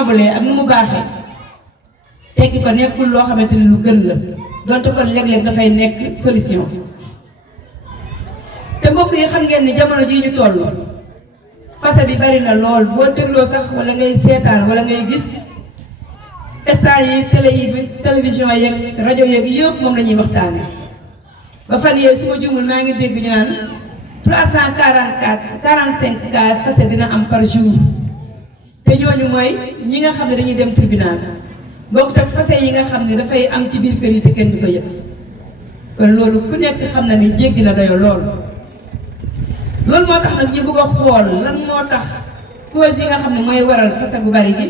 noble ak nu mu baaxee tekki ko nekkul loo xamante ni lu gën la donte kon léeg-léeg dafay nekk solution te mbokk yi xam ngeen ni jamono jii ñu toll fase bi bari na lool boo dégloo sax wala ngay seetaan wala ngay gis instant yi télé yi télévision yeeg rajo yeeg yëpp moom la ñuy waxtaane ba fan yee su ma juumul maa ngi dégg ñu naan 45 cas fase dina am par jour te ñooñu mooy ñi nga xam ne dañuy dem tribunal bokk tak fase yi nga xam ne dafay am ci biir kër yi te kenn du ko yëg kon loolu ku nekk xam na ni jéggi na dayo loolu moo tax nag ñu bëgg a xool lan moo tax cause yi nga xam ne mooy waral fase gu bari gi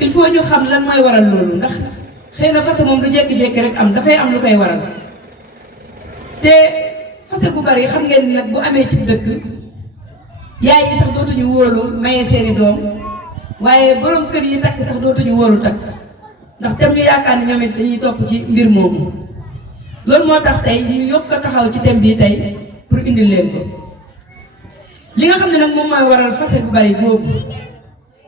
il faut ñu xam lan mooy waral loolu ndax xëy na fase moom du jékki-jékki rek am dafay am lu koy waral te fase gu bari xam ngeen nag bu amee ci dëkk yaay yi sax dootuñu wóolu maye seeni doom waaye borom kër yi takk sax dootuñu wóolu takk ndax tem ñu yaakaar ni ñoom it dañuy topp ci mbir moomu loolu moo tax tey ñu yokk ko taxaw ci thème bii tey pour indil leen ko li nga xam ne nag moom mooy waral fase gu bari boobu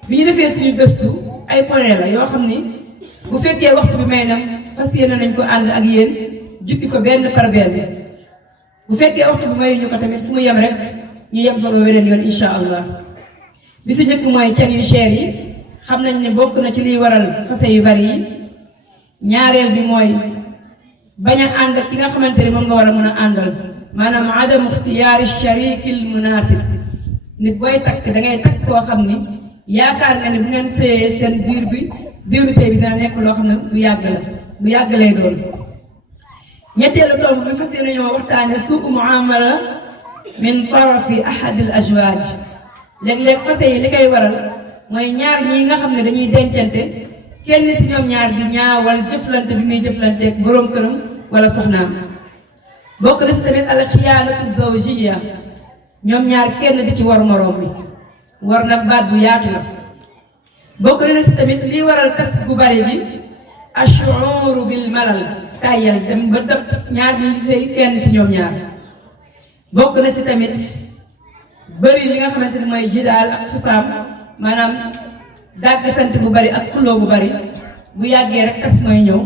bi ñu defee suñu gëstu ay point la yoo xam ni bu fekkee waxtu bi may nam fas yéene nañ ko ànd ak yéen jukki ko benn par benn bu fekkee waxtu bi mayuñu ko tamit fu mu yem rek ñu yem fa ba weneen yoon insha allah bi si njëkk mooy can yu cher yi xam nañ ne bokk na ci liy waral fase yu bari yi ñaareel bi mooy bañ a ànd ak ki nga xamante ni moom nga war a mën a àndal maanaam adam ixtiyaari sharikil munasib nit booy takk da ngay takk koo xam ni yaakaar nga ni bu ngeen sëyee seen diiru sëy bi dina nekk loo xam ne bu yàgg la bu yàgg lay doon ñetteelu tomb bi fas yéene ñoo waxtaane suu muamala min tarafi ahadil azwaaj léeg-léeg fase yi li koy waral mooy ñaar ñii nga xam ne dañuy dencante kenn si ñoom ñaar di ñaawal jëflante bi muy jëflanteeg boroom këram wala soxnaam bokk na si tamit al xiyaanatu zawjiya ñoom ñaar kenn di ci war moroom bi war nag baat bu yaatu la bokk na si tamit lii waral tas gu bari bi ashuuru bil malal tàyyal dem ba dëpp ñaar ñi sëy kenn si ñoom ñaar bokk na si tamit bëri li nga xamante ni mooy jidaal ak xusaam maanaam dàgg sant bu bari ak xuloo bu bari bu yàggee rek tas mooy ñëw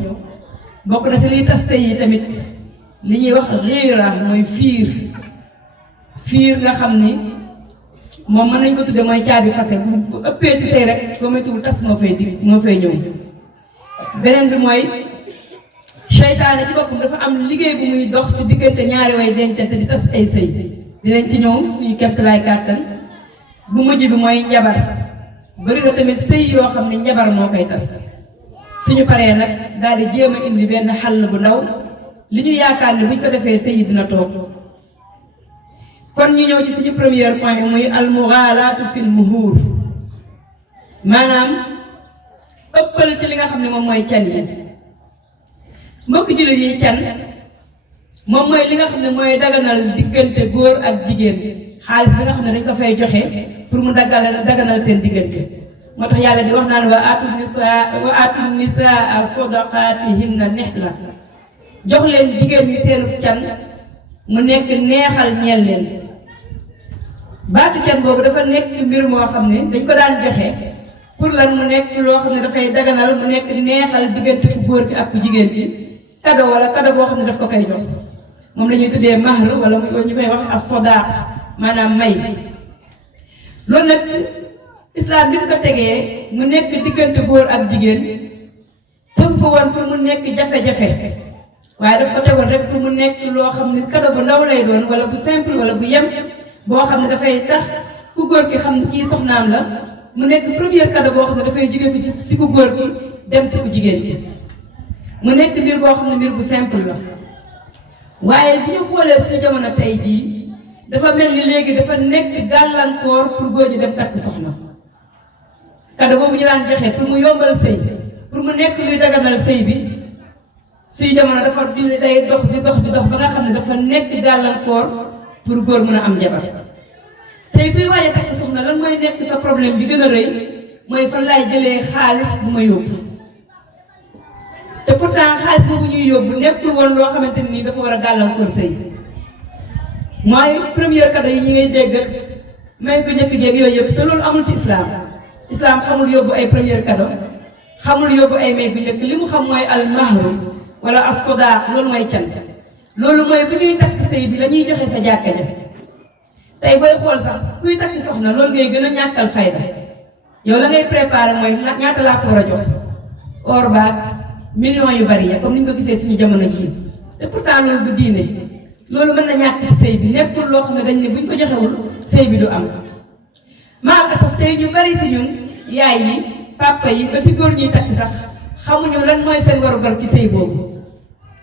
bokk na si liy tas sëy yi tamit li ñuy wax xiira mooy fiir nga xam ni moom mën nañ ko tudde mooy caabi fase bu ëppee ci sëy rek ba muy tudd tas moo fay ñëw beneen bi mooy seytaane ci boppam dafa am liggéey bu muy dox si diggante ñaari way dencante di tas ay sëy dinañ ci ñëw suñu kemtalaay kàttan bu mujj bi mooy njabar bari na tamit sëy yoo xam ne njabar moo koy tas suñu paree nag daal di jéem a indi benn xàll bu ndaw li ñu yaakaar ne buñ ko defee sëy yi dina toog kon ñu ñëw ci suñu premier point muy almughalaatu fil muhuur maanaam ëppal ci li nga xam ne moom mooy can yi mbokk jullit yi can moom mooy li nga xam ne mooy daganal diggante góor ak jigéen xaalis bi nga xam ne dañ ko fay joxe pour mu daganal seen diggante moo tax yàlla di wax naan wa aatu nisaa sadaqaatihinna nihla jox leen jigéen ñi seenu can mu nekk neexal ñeel leen baatu can boobu dafa nekk mbir moo xam ne dañ ko daan joxe pour lan mu nekk loo xam ne dafay daganal mu nekk neexal diggante ku góor gi ak ku jigéen gi cadeau wala cadeau boo xam ne daf ko koy jox moom la ñuy tuddee mahr wala ñu koy wax as-sadaq maanaam may loolu nag islam bi mu ko tegee mu nekk diggante góor ak jigéen tegu ko woon pour mu nekk jafe-jafe waaye daf ko tegoon rek pour mu nekk loo xam ne cadeau bu ndaw lay doon wala bu simple wala bu yem boo xam ne dafay tax ku góor ki xam ne kii soxnaam la mu nekk premier cadeau boo xam ne dafay jóge ko si ku góor ki dem si ku jigéen ki mu nekk mbir boo xam ne mbir bu simple la waaye bi ñu xoolee suñu jamono tey jii dafa mel ni léegi dafa nekk gàllankoor pour góor ñi dem takk soxna cadeau boobu ñu daan joxe pour mu yombal sëy pour mu nekk luy daganal sëy bi suñu jamono dafa day dox di dox ba nga xam ne dafa nekk gàllankoor pour góor mën a am jabar tey kuy waaye takk soxna lan mooy nekk sa problème bi gën a rëy mooy fan laay jëlee xaalis bu ma yóbbu te pourtant xaalis boobu ñuy yóbbu nekkul woon loo xamante ni dafa war a gàllankoor sëy mooy premier cadeau yi ñi ngay dégg may ko njëkk jéeg yooyu yëpp te loolu amul ci islam islam xamul yóbbu ay premier cadeau xamul yóbbu ay may gu njëkk li mu xam mooy al mahru wala as sodaq loolu mooy cant loolu mooy bu ñuy takk sëy bi la ñuy joxe sa jàkka ja tey booy xool sax kuy takki soxna loolu ngay gën a ñàkkal fayda yow la ngay préparé mooy ñaata laa ko war a jox or baag millions yu bari ya comme ni ñu ko gisee suñu jamono jii te pourtant loolu du diine loolu mën na ñàkk ci sëy bi nekkul loo xam ne dañ ne buñ ko joxewul sëy bi du am maa asaf tey ñu bari si ñun yaay yi papa yi ba si góor ñuy takk sax xamuñu lan mooy seen warugar ci sëy boobu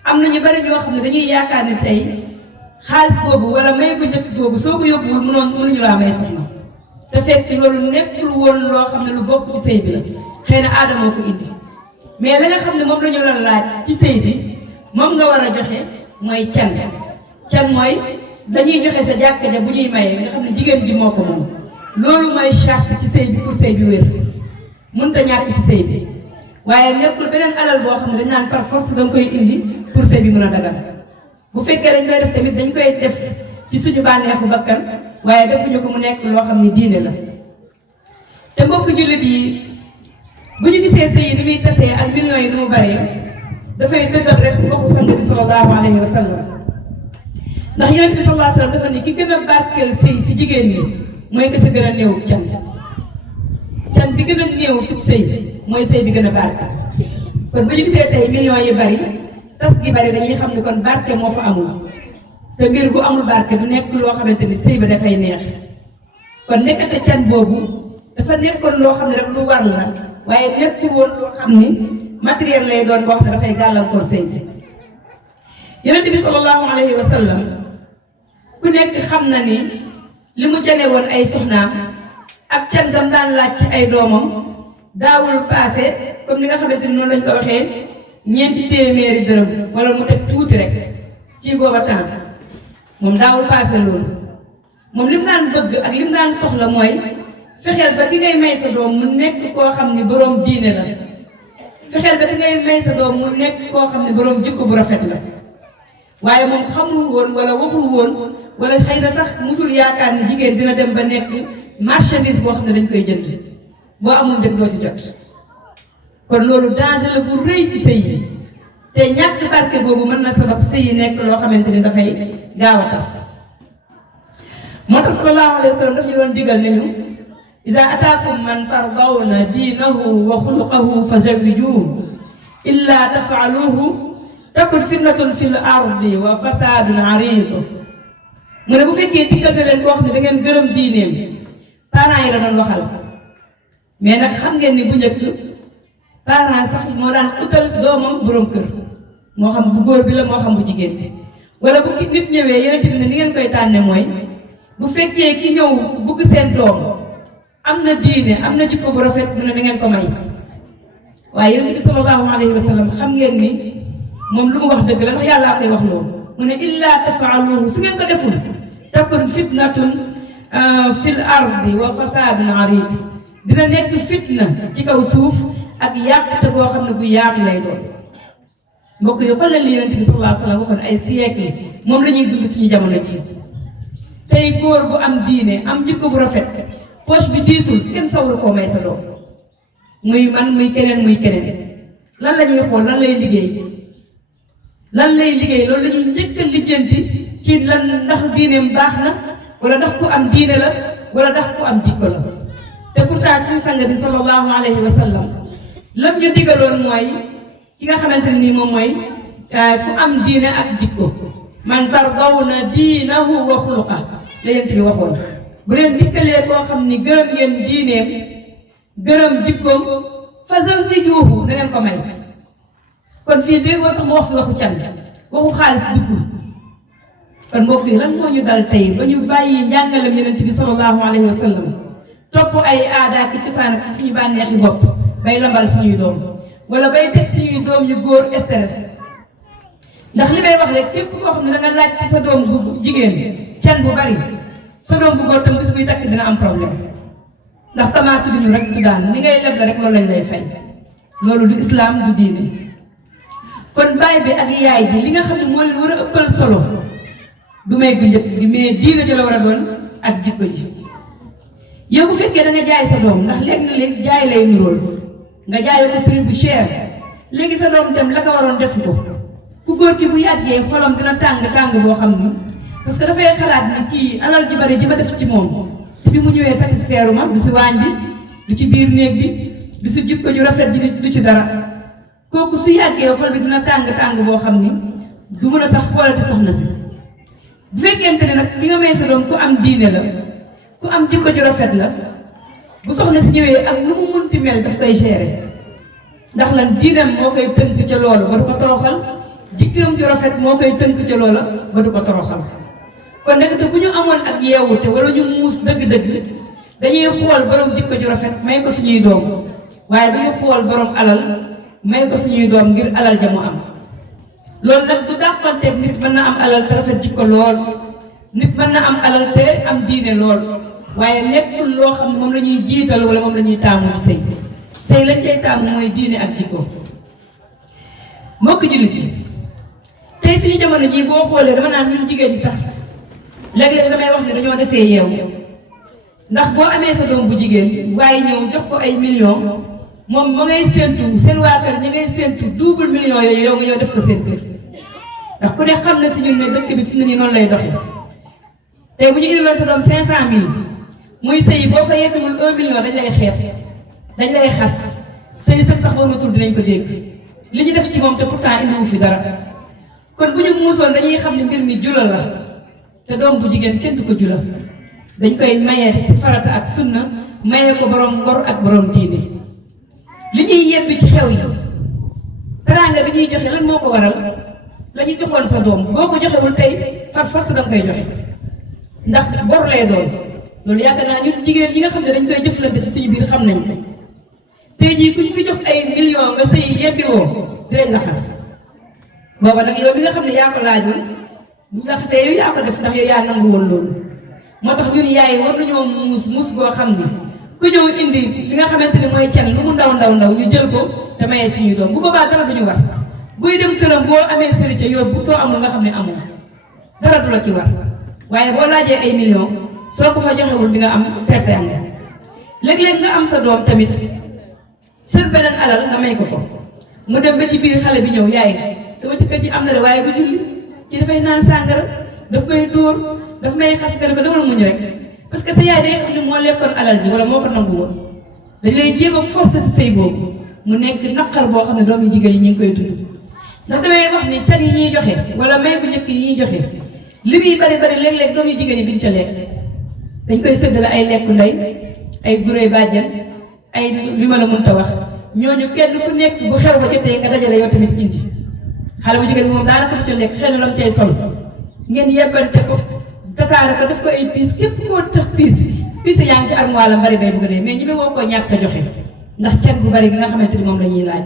am na ñu bari ñoo xam ne dañuy yaakaar ne tey xaalis boobu wala may gu njëkk boobu soo ko yóbbuwul mënuñu laa may soxna te fekk loolu nekkul woon loo xam ne lu bokk ci sëy bi la xëy na aada moo ko indi mais la nga xam ne moom la ñu la laaj ci sëy bi moom nga war a joxe mooy can mooy dañuy joxe sa jàkka ja bu ñuy mayee nga xam ne jigéen ji moo ko moom loolu mooy charte ci sëy bi pour sëy bi wér mënut a ñàkk ci sëy bi waaye nekkul beneen alal boo xam ne dañ naan par force danga koy indi pour sëy bi mën a dagal bu fekkee dañ koy def tamit dañ koy def ci suñu bànneexu bakkan waaye defuñu ko mu nekk loo xam ne diine la te mbokk jullit yi bu ñu gisee sëy yi ni muy tasee ak millions yi ni mu baree dafay dëggal rek waxu sang bi sallallahu alayhi wa sallam ndax yonent bi sallallahu alayhi wa sallam dafa ni ki gën a barkeel sëy si jigéen ñi mooy que sa gën a néew can bi gën a néew ci sëy mooy sëy bi gën a barkeel kon bu ñu gisee tey millions yi bari tas gi bari dañuy xam ni kon barke moo fa amul te mbir bu amul barke du nekk loo xamante ni sëy ba dafay neex kon nekkate can boobu dafa nekkoon loo xam ne rek lu war la waaye nekkul woon loo xam ni matériel lay doon boo xam ne dafay gàllankoor sëy bi yonent bi sallallahu alayhi wa sallam ku nekk xam na ni li mu cane woon ay soxnaam ak can gam daan laaj ci ay doomam daawul paase comme ni nga xamante ni noonu lañ ko waxee ñeenti téeméeri dërëm wala mu teg tuuti rek ci booba temps moom daawul paase loolu moom li mu daan bëgg ak li mu daan soxla mooy fexeel ba ki ngay may sa doom mu nekk koo xam ne boroom diine la fexeel ba ki ngay may sa doom mu nekk koo xam ne boroom jikko bu rafet la waaye moom xamul woon wala waxul woon wala xëy na sax musul yaakaar ni jigéen dina dem ba nekk marchandise boo xam ne dañ koy jënd boo amul njëg doo si jot kon loolu danger la bu rëy ci sëy yi te ñàkk barke boobu mën na sabab sëy yi nekk loo xamante ni dafay gaaw a tas moo tax sallallahu alayhi wa sallam daf ñu doon digal nañu iza ataakum man tardawna diinahu wa xuluqahu fa zawwijuuhu illa tafaaluhu takun fitnatun fil ardi wa fasaadun ariid mu ne bu fekkee dikkal na leen koo xam ne da ngeen gërëm diineem parents yi la doon waxal mais nag xam ngeen ni bu njëkk parents sax moo daan utal doomam borom kër moo xam bu góor bi la moo xam bu jigéen bi wala bu ki nit ñëwee yeneen bi ne ni ngeen koy tànne mooy bu fekkee ki ñëw bugg seen doom am na diine am na jikko bu rafet mu ne da ngeen ko may waaye yonent bi sallallahu alayhi wa sallam xam ngeen ni moom lu mu wax dëgg la ndax yàllaa koy wax loolu mu ne illaa tafaaluhu su ngeen ko deful takun fitnatun fil ardi wa fasaadun ariid dina nekk fitna ci kaw suuf ak yàqute goo xam ne gu yaatu lay doon mbokk yi xool leen li yonent bi sallallahu alayhi wa sallam waxoon ay siècle moom la ñuy dund suñu jamono ji tey góor bu am diine am jikko bu rafet poche bi diisul kenn sawru koo may sa doom muy man muy keneen lan la ñuy xool lan lay liggéey loolu la ñuy njëkk a lijjanti ci lan ndax diineem baax na wala ndax ku am diine la wala ndax ku am jikko la te pourtant suñu sang bi sallallahu alayhi wa sallam lam ñu digaloon mooy ki nga xamante ne nii moom mooy ku am diine ak jikko man tardawna diinahu wa xuluqa la yent bi waxoon bu leen dikkalee koo xam ni gërëm ngeen diineem gërëm jikkoom fa zawwijuuhu na ngeen ko may kon fii déggoo sax mu wax fi waxu can waxu xaalis duggul kon mbokk yi lan moo ñu dal tey ba ñu bàyyi njàngalem yonent bi sallallahu alayhi wa sallam topp ay aada ak cosaan ak suñu bànneexi bopp bay lambal suñuy doom wala bay teg suñuy doom yu góor stress ndax li may wax rek képp koo xam ne da nga laaj ci sa doom bu jigéen can bu bari sa doom bu góor tam bis buy takk dina am problème ndax kamaa tudd ñu rek tuddaan ni ngay leb la rek loolu lañ lay fay loolu du islam du diine kon baay bi ak yaay ji li nga xam ne moo leen war a ëppal solo du may gu njëkk gi mais diine ji la war a doon ak jikko ji yow bu fekkee da nga jaay sa doom ndax léegi jaay lay nuróol nga jaayoo ko prix bu cher léegi sa doom dem la ko waroon def ko ku góor ki bu yàggee xolam dina tàng boo xam ni parce que dafay xalaat ni kii alal ji bari ji ma def ci moom te bi mu ñëwee satisfaire ma du si waañ bi du ci biir néeg bi du si jikko ju rafet ji du ci dara kooku su yàggee xol bi dina tàng boo xam ni du mën a tax xoolati soxna si bu fekkente ne nag ki nga may sa doom ku am diine la ku am jikko ju rafet la bu soxna si ñëwee ak nu mu munti mel daf koy gérer ndax lan diineem moo koy tënk ca loolu ba du ko toroxal jikkoom ju rafet moo koy tënk ca loola ba du ko toroxal kon nag te bu ñu amoon ak yeewute wala ñu muus dëgg-dëgg dañuy xool borom jikko ju rafet may ko suñuy doom waaye duñu xool borom alal may ko suñuy doom ngir alal ja mu am loolu nag du dàqanteeg nit mën na am alal te rafet jikko lool nit mën na am alal te am diine lool waaye nekkul loo xam ne moom la ñuy jiital wala moom la ñuy taamu ci sëy lañ cay taamu mooy diine ak jikko mbokk jullit yi tey suñu jamono jii boo xoolee dama naan ñun jigéen ñi sax léeg-léeg damay wax ne dañoo desee yeewu ndax boo amee sa doom bu jigéen waaye ñëw jox ko ay millions moom ma ngay séentu seen waa kër ñi ngay séentu double millions yooyu yow nga ñëw def ko seen kër ndax ku ne xam na si ñun ne dëkk bi fi mu ne nii noonu lay doxee tey bu ñu indiloon sa doom 500000 muy sëy boo fa yeggul 1 million dañ lay xeeb dañ lay xas sëy sën sax boo matul dinañ ko dégg li ñu def ci moom te pourtant indiwu fi dara kon bu ñu muusoon dañuy xam ne mbir mi jula la te doom bu jigéen kenn du ko jula dañ koy mayee ci farata ak sunna mayee ko borom ngor ak borom diine li ñuy yebbi ci xew yi teraanga bi ñuy joxe lan moo ko waral la ñuy joxoon sa doom boo ko joxewul tey far fas danga koy joxe ndax bor lay doon loolu yaakaar naa ñun jigéen ñi nga xam ne dañ koy jëflante ci suñu biir xam nañ ko tey jii ku ñu fi jox ay millions nga sëy yebbi woo dinañ la xas booba nag yow mi nga xam ne yaa ko laajoon bu ñu la xasee yow yaa ko def ndax yow yaa nangu woon loolu moo tax ñun yaay war nañoo muus boo xam ni ku ñëw indi li nga xamante ni mooy can lu mu ndaw ñu jël ko te mayee suñuy doom bu boobaa dara duñu war buy dem këram boo amee sëri ca yóbbu soo amul nga xam ne amoo dara du la ci war waaye boo laajee ay millions soo ko fa joxewul di nga am perte am léeg-léeg nga am sa doom tamit seen beneen alal nga may ko mu dem ba ci biir xale bi ñëw yaay sama jëkkër ji am na de waaye du julli ci dafay naan sàngara daf may dóor daf may xas nga ne ko demal muñ rek parce que sa yaay day xam ne moo lekkoon alal ji wala moo ko nangu woon dañ lay jéem a forcer si sëy boobu mu nekk naqar boo xam ne doom yu jigéen yi ñu ngi koy dund ndax damay wax ni can yi ñuy joxe wala may bu njëkk yi ñuy joxe li muy bari léeg-léeg doom yu jigéen yi duñ ca lekk dañ koy séddale ay lekku ndey ay guréy bàjjan ay li ma la mënta wax ñooñu kenn ku nekk bu xew ba jotee nga dajale yow tamit indi xale bu jigéen bi moom daanaka du ca lekk xëy na la mu cay sol ngeen yebbante ko tasaare ko def ko ay piis képp koo tax piis yaa ngi ci armoire la mbari bay bëgg dee mais ñi woo ko ñàkk a joxe ndax can bu bari gi nga xamante ni moom la ñuy laaj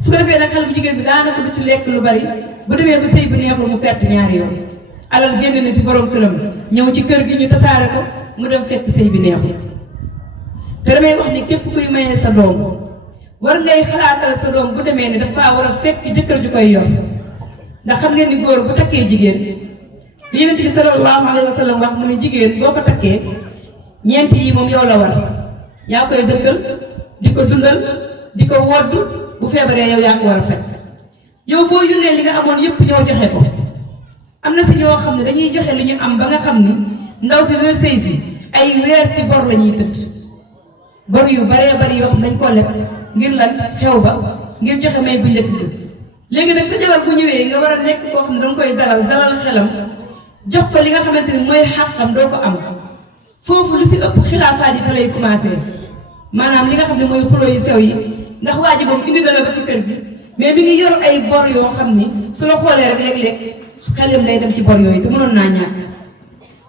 su ko defee nag xale bu jigéen bi daanaka du ci lekk lu bari bu demee ba sëy bu neexul mu perte ñaari yoon alal génn na si borom këram ñëw ci kër gi ñu tasaare ko mu dem fekk sëy bi neexul te damay wax ni képp kuy mayee sa doom war ngay xalaatal sa doom bu demee ne dafa war a fekk jëkkër ju koy yor ndax xam ngeen ni góor bu takkee jigéen li Yonent bi sallallahu alayhi wa sallam wax mu ne jigéen boo ko takkee ñeent yi moom yow la war yaa koy dëkkal di ko dundal di ko wodd bu feebaree yow yaa ko war a fekk yow boo yullee li nga amoon yépp ñëw joxe ko am na si ñoo xam ne dañuy joxe li ñu am ba nga xam ni ndaw si dina sëy si ay weer ci bor la ñuy tëdd bor yu baree bari yoo xam ne dañ koo leb ngir lan xew ba ngir joxe may bu njëkk bi léegi nag sa jabar bu ñëwee nga war a nekk koo xam ne danga koy dalal xelam jox ko li nga xamante ni mooy xàqam doo ko am foofu lu si ëpp xilaafaat yi fa lay commencé maanaam li nga xam ne mooy xuloo yu sew yi ndax waa ji moom indi na la ba ci kër gi mais mi ngi yor ay bor yoo xam ni su la xoolee rek léeg-léeg xelam day dem ci bor yooyu te mënoon naa ñàkk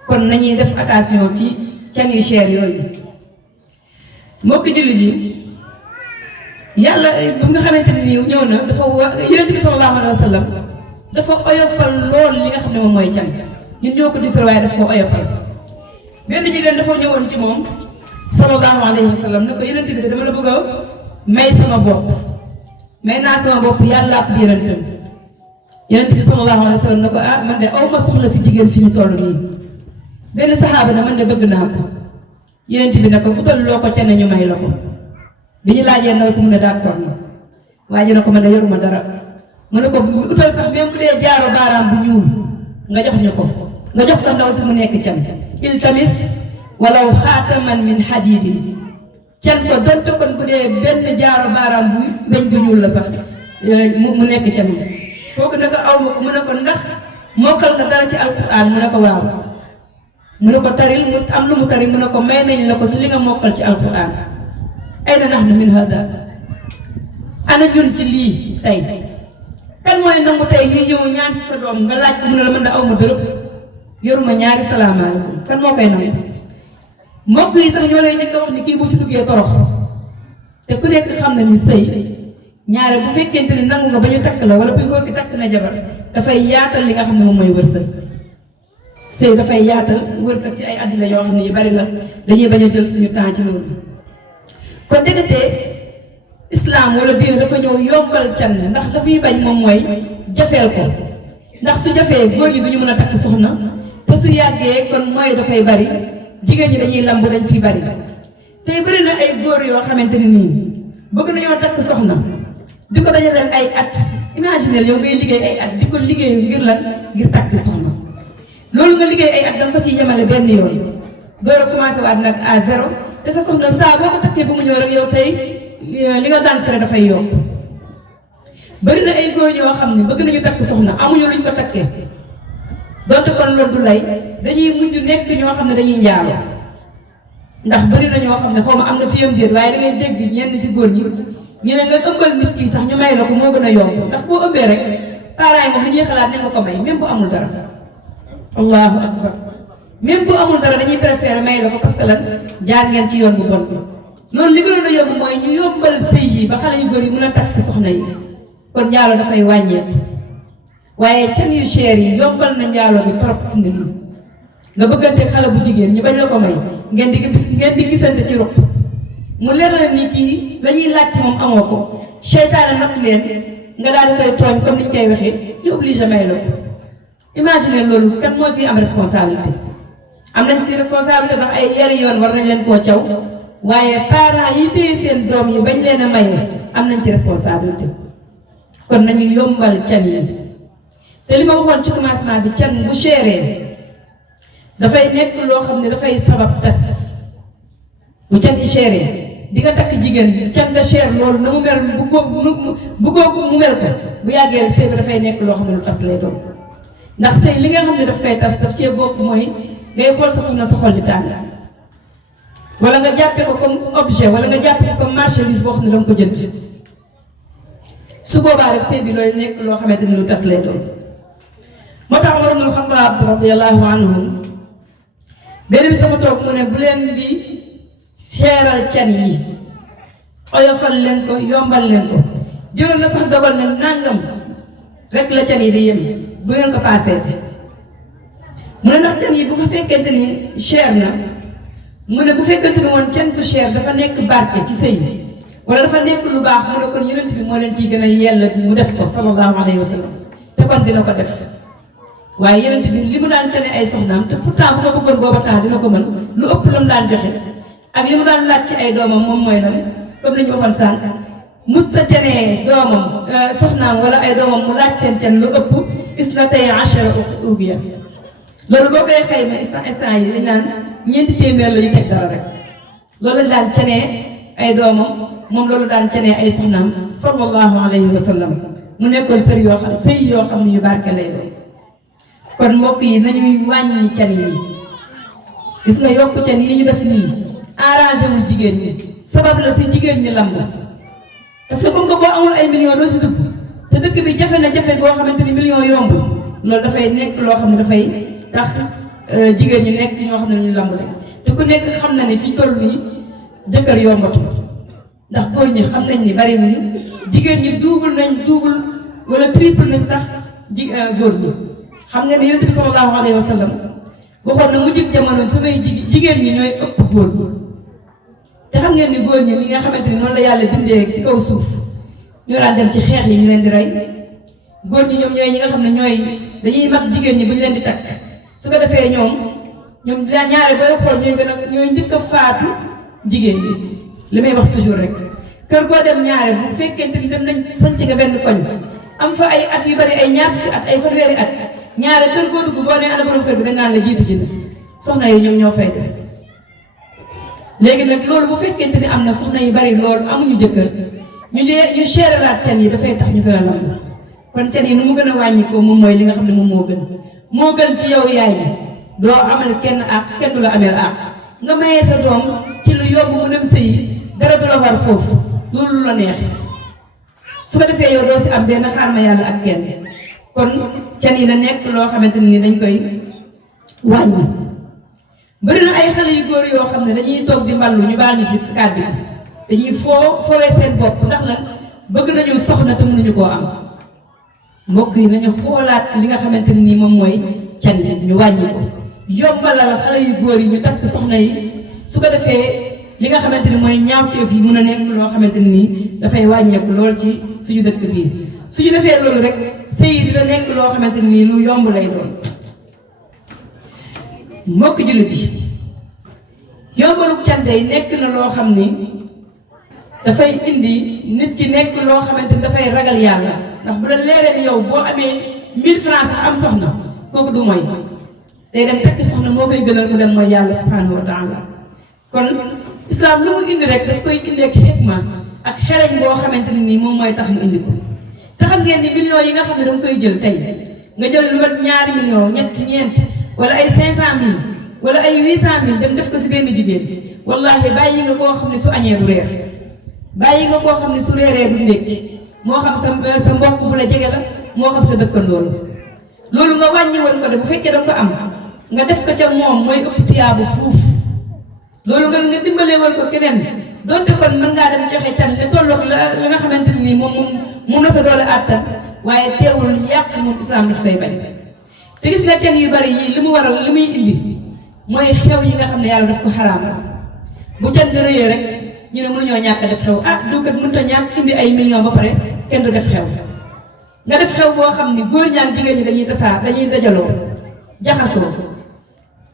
kon nañuy def attention ci can yu cher yooyu mbokk jullit yi yàlla bu nga xamante ni ñëw na dafa Yonent bi sallallahu alayhi wa sallam dafa oyofal lool li nga xam ne moom mooy can ñun ñoo ko disal waaye daf ko oyofal benn jigéen dafa ñëwoon ci moom sallallahu alayhi wa sallam ne ko Yonent bi dama la bëgg a may sama bopp may naa sama bopp yàlla ak yonentam Yonent bi sallallahu alayhi wa sallam ne ko ah man de aw ma soxla si jigéen fi ñu toll nii benn saxaaba na man de bëgg naa ko yonent bi ne ko utal loo ko cane ñu may la ko bi ñu laajee ndaw si mu ne d'accord na waa ji ne ko man de yoruma dara mu ne ko utal sax même bu dee jaaro baaraam bu ñuul nga jox ñu ko nga jox ko ndaw si mu nekk can iltamis walaw xaataman min hadidin can ko donte kon bu dee benn jaaro baaraam bu weñ bu ñuul la sax mu nekk can kooku ne ko aw ma ko mu ne ko ndax mokkal nga dara ci alquran mu ne ko waaw mu ne ko taril mu am lu mu tari mu ne ko may nañ la ko ci li nga mokkal ci alquran ayna nahnu min hada ana ñun ci lii tey kan mooy nangu tey ñuy ñëw ñaan si sa doom nga laaj ko mu ne la mën na aw ma dërëb yoruma ñaari salaamaaleykum kan moo koy nangu mbokk yi sax ñoo lay njëkk a wax ni kii bu si duggee torox te ku nekk xam na ni sëy ñaare bu fekkente ni nangu nga ba ñu takk la wala bu góor gi takk na jabar dafay yaatal li nga xam ne moom mooy wërsëg sëy dafay yaatal wërsëg ci ay àddina yoo xam ne yu bari la dañuy bañ a jël suñu temps ci loolu kon dëggatee islam wala diine dafa ñëw yombal can ndax dafay bañ moom mooy jafeel ko ndax su jafee góor ñi du ñu mën a takk soxna te su yàggee kon mooy dafay bari jigéen ñi dañuy lamb dañ fiy bari tey bari na ay góor yoo xamante ni nii bëgg nañoo takk soxna di ko dajaleel ay at imaginez yow ngay liggéey ay at di ko liggéey ngir lan ngir takk soxna loolu nga liggéey ay at danga ko ciy yemale benn yoon door a commencé waat nag à zéro te sa soxna saa boo ko takkee bu mu ñëw rek yow say li nga daan fere dafay yokk bari na ay góor ñoo xam ne bëgg nañu takk soxna amuñu luñ ko takkee donte kon loolu du lay dañuy mujj nekk ñoo xam ne dañuy njaaloo ndax bari na ñoo xam ne xaw ma am na fi yam déet waaye da ngay dégg ñenn si góor ñi ñu ne nga ëmbal nit kii sax ñu may la ko moo gën a yomb ndax boo ëmbee rek parents yi moom li ñuy xalaat ne nga ko may même bu amul dara allahu akbar même bu amul dara dañuy préférer may la ko parce que lan jaar ngeen ci yoon bu bon bi loolu li gënoon a yomb mooy ñu yombal sëy yi ba xale yu góor yi mën a takk soxna yi kon njaalo dafay wàññeeku waaye can yu cher yi yombal na njaalo bi trop fu mu ne nii nga bëgganteeg xale bu jigéen ñu bañ la ko may ngeen di gisante ci ruq mu leer la ni kii lañuy laaj ci moom amoo ko seytaane natt leen nga daal di koy tooñ comme niñ koy waxee ñu obligé may la ko imagine loolu kan moo si am responsabilité am nañ si responsabilité ndax ay yari yoon war nañ leen koo caw waaye parents yi téye seen doom yi bañ leen a maye am nañ ci responsabilité kon nañu yombal can yi te li ma waxoon ci commencement bi can bu chéré dafay nekk loo xam ne dafay sabab tas bu can yi chéré di nga takk jigéen can nga cher loolu na mu mel bu ko mu mel ko bu yàggee rek sëy bi dafay nekk loo xam ne lu tas lay doon ndax sëy li nga xam ne daf koy tas daf cee bokk mooy ngay xool sa soxna sa xol di tàng wala nga jàppee ko comme objet wala nga jàppee ko comme marchandise boo xam ne danga ko jënd su boobaa rek sëy bi loolu nekk loo xamante ni lu tas lay doon moo tax Umar ibn Xattaab radiyallahu anhu benn bis dafa toog mu ne bu leen di seeral can yi oyofal leen ko yombal leen ko jëloon na sax dogal ne nangam rek la can yi di yem bu ngeen ko paaseeti mu ne ndax can yi bu ko fekkente ni cher na mu ne bu fekkente ni woon can bu cher dafa nekk barke ci sëy wala dafa nekk lu baax mu ne kon yonent bi moo leen ciy gën a yell mu def ko sallallahu alayhi wa sallam te kon dina ko def waaye yonent bi li mu daan cane ay soxnaam te pourtant bu ko bëggoon booba temps dina ko mën lu ëpp la mu daan joxe ak li mu daan laaj ci ay doomam moom mooy lan comme li ñu waxoon sànq musta canee doomam soxnaam wala ay doomam mu laaj seen can lu ëpp isnatay ashara ugiya loolu boo koy xayma instant yi dañ naan ñeenti téeméer la ñu teg dara rek loolu lañ daan canee ay doomam moom loolu daan canee ay soxnaam sallallahu alayhi wa sallam mu nekkoon sëy yoo xam ne yu barke lay doon kon mbokk yi nañuy wàññi can yi gis nga yokku can yi ñu def nii arrangé wul jigéen ñi sabab la si jigéen ñi lamb parce que comme que boo amul ay millions doo si dugg te dëkk bi jafe na jafe goo xamante ni millions yombul loolu dafay nekk loo xam ne dafay tax jigéen ñi nekk ñoo xam ne dañuy lamb rek te ku nekk xam na ne fii toll nii jëkkër yombatu ndax góor ñi xam nañ ni bari wuñu jigéen ñi double wala triple nañ sax góor ñi xam nga ne yonent bi sallallahu alayhi wa sallam waxoon na mujjug jamono samay jigéen ñi ñooy ëpp góor ñi te xam ngeen ni góor ñi li nga xamante ni noonu la yàlla bindee ci kaw suuf ñoo daan dem ci xeex yi ñu leen di rey góor ñi ñoom ñooy ñi nga xam ne dañuy mag jigéen ñi bu ñu leen di takk su ko defee ñoom ñoom ñaare booy xool ñooy njëkk a faatu jigéen ñi li may wax toujours rek kër goo dem ñaare bu fekkente ni dem nañ sanc nga benn koñ am fa ay at yu bari ay ñaar fukki at ay fanweeri at ñaare kër goo dugg boo nee ana borom kër gi dañ naan la jiitu ji na soxna yi ñoom ñoo fay des léegi nag loolu bu fekkente ni am na soxna yu bari loolu amuñu jëkkër ñu seeralaat can yi dafay tax ñu gën a lamb kon can yi nu mu gën a wàññi ko moom mooy li nga xam ne moom moo gën ci yow yaay ji doo amal kenn àq kenn du la ameel àq nga mayee sa doom ci lu yomb mu dem sëyi dara du la war foofu loolu lu la neex su ko defee yow doo si am benn xaar ma yàlla ak kenn kon can yi na nekk loo xamante ni dañ koy wàññi. bëri na ay xale yu góor yoo xam ne dañuy toog di mballu ñu baal ñu si kàddu bi dañuy foowee seen bopp ndax lan bëgg nañu soxna te mënuñu koo am mbokk yi nañu xoolaat li nga xamante ne nii moom mooy can yi ñu wàññi ko yombalal xale yu góor yi ñu takk soxna yi su ko defee li nga xamante ni mooy ñaawteef yi mun a nekk loo xamante ne nii dafay wàññeeku lool ci suñu dëkk bii suñu defee loolu rek sëy yi dina nekk loo xamante ne nii lu yomb lay doon. mbokk jullit yi yombalu can day nekk na loo xam ni dafay indi nit ki nekk loo xamante ni dafay ragal yàlla ndax bu la leeree ni yow boo amee 1000 francs sax am soxna kooku du mooy day dem takki soxna moo koy gënal mu dem mooy yàlla subhanahu wa taala kon islam lu mu indi rek daf koy indi ak xikma ak xereñ boo xamante ne nii moom mooy tax mu indi ko te xam ngeen ni millions yi nga xam ne danga koy jël tey nga jël lu mat 2 millions ñett ñeent wala ay 500.000 wala ay 800.000 dem def ko si benn jigéen wallahi bàyyi nga koo xam ne su añee du reer bàyyi nga koo xam ne su reeree du ndékki moo xam sa mbokk bu la jege la moo xam sa dëkkandoo la loolu nga wàññi woon ko de bu fekkee danga ko am nga def ko ca moom mooy ëpp tiyaabu fuuf loolu nga dimbalee woon ko keneen donte kon mën ngaa dem joxe can te tolloog la nga xamante ne nii moom la sa doole àttan waaye teewul yàq moom islam daf koy bañ te gis nga can yu bari yii li mu waral li muy indi mooy xew yi nga xam ne yàlla daf ko xaraamal bu can nga rëyee rek ñu ne mënuñoo ñàkk a def xew du kat mënut a ñàkk indi ay millions ba pare kenn du def xew nga def xew boo xam ni góor ñaan jigéen ñi dañuy dajaloo jaxasoo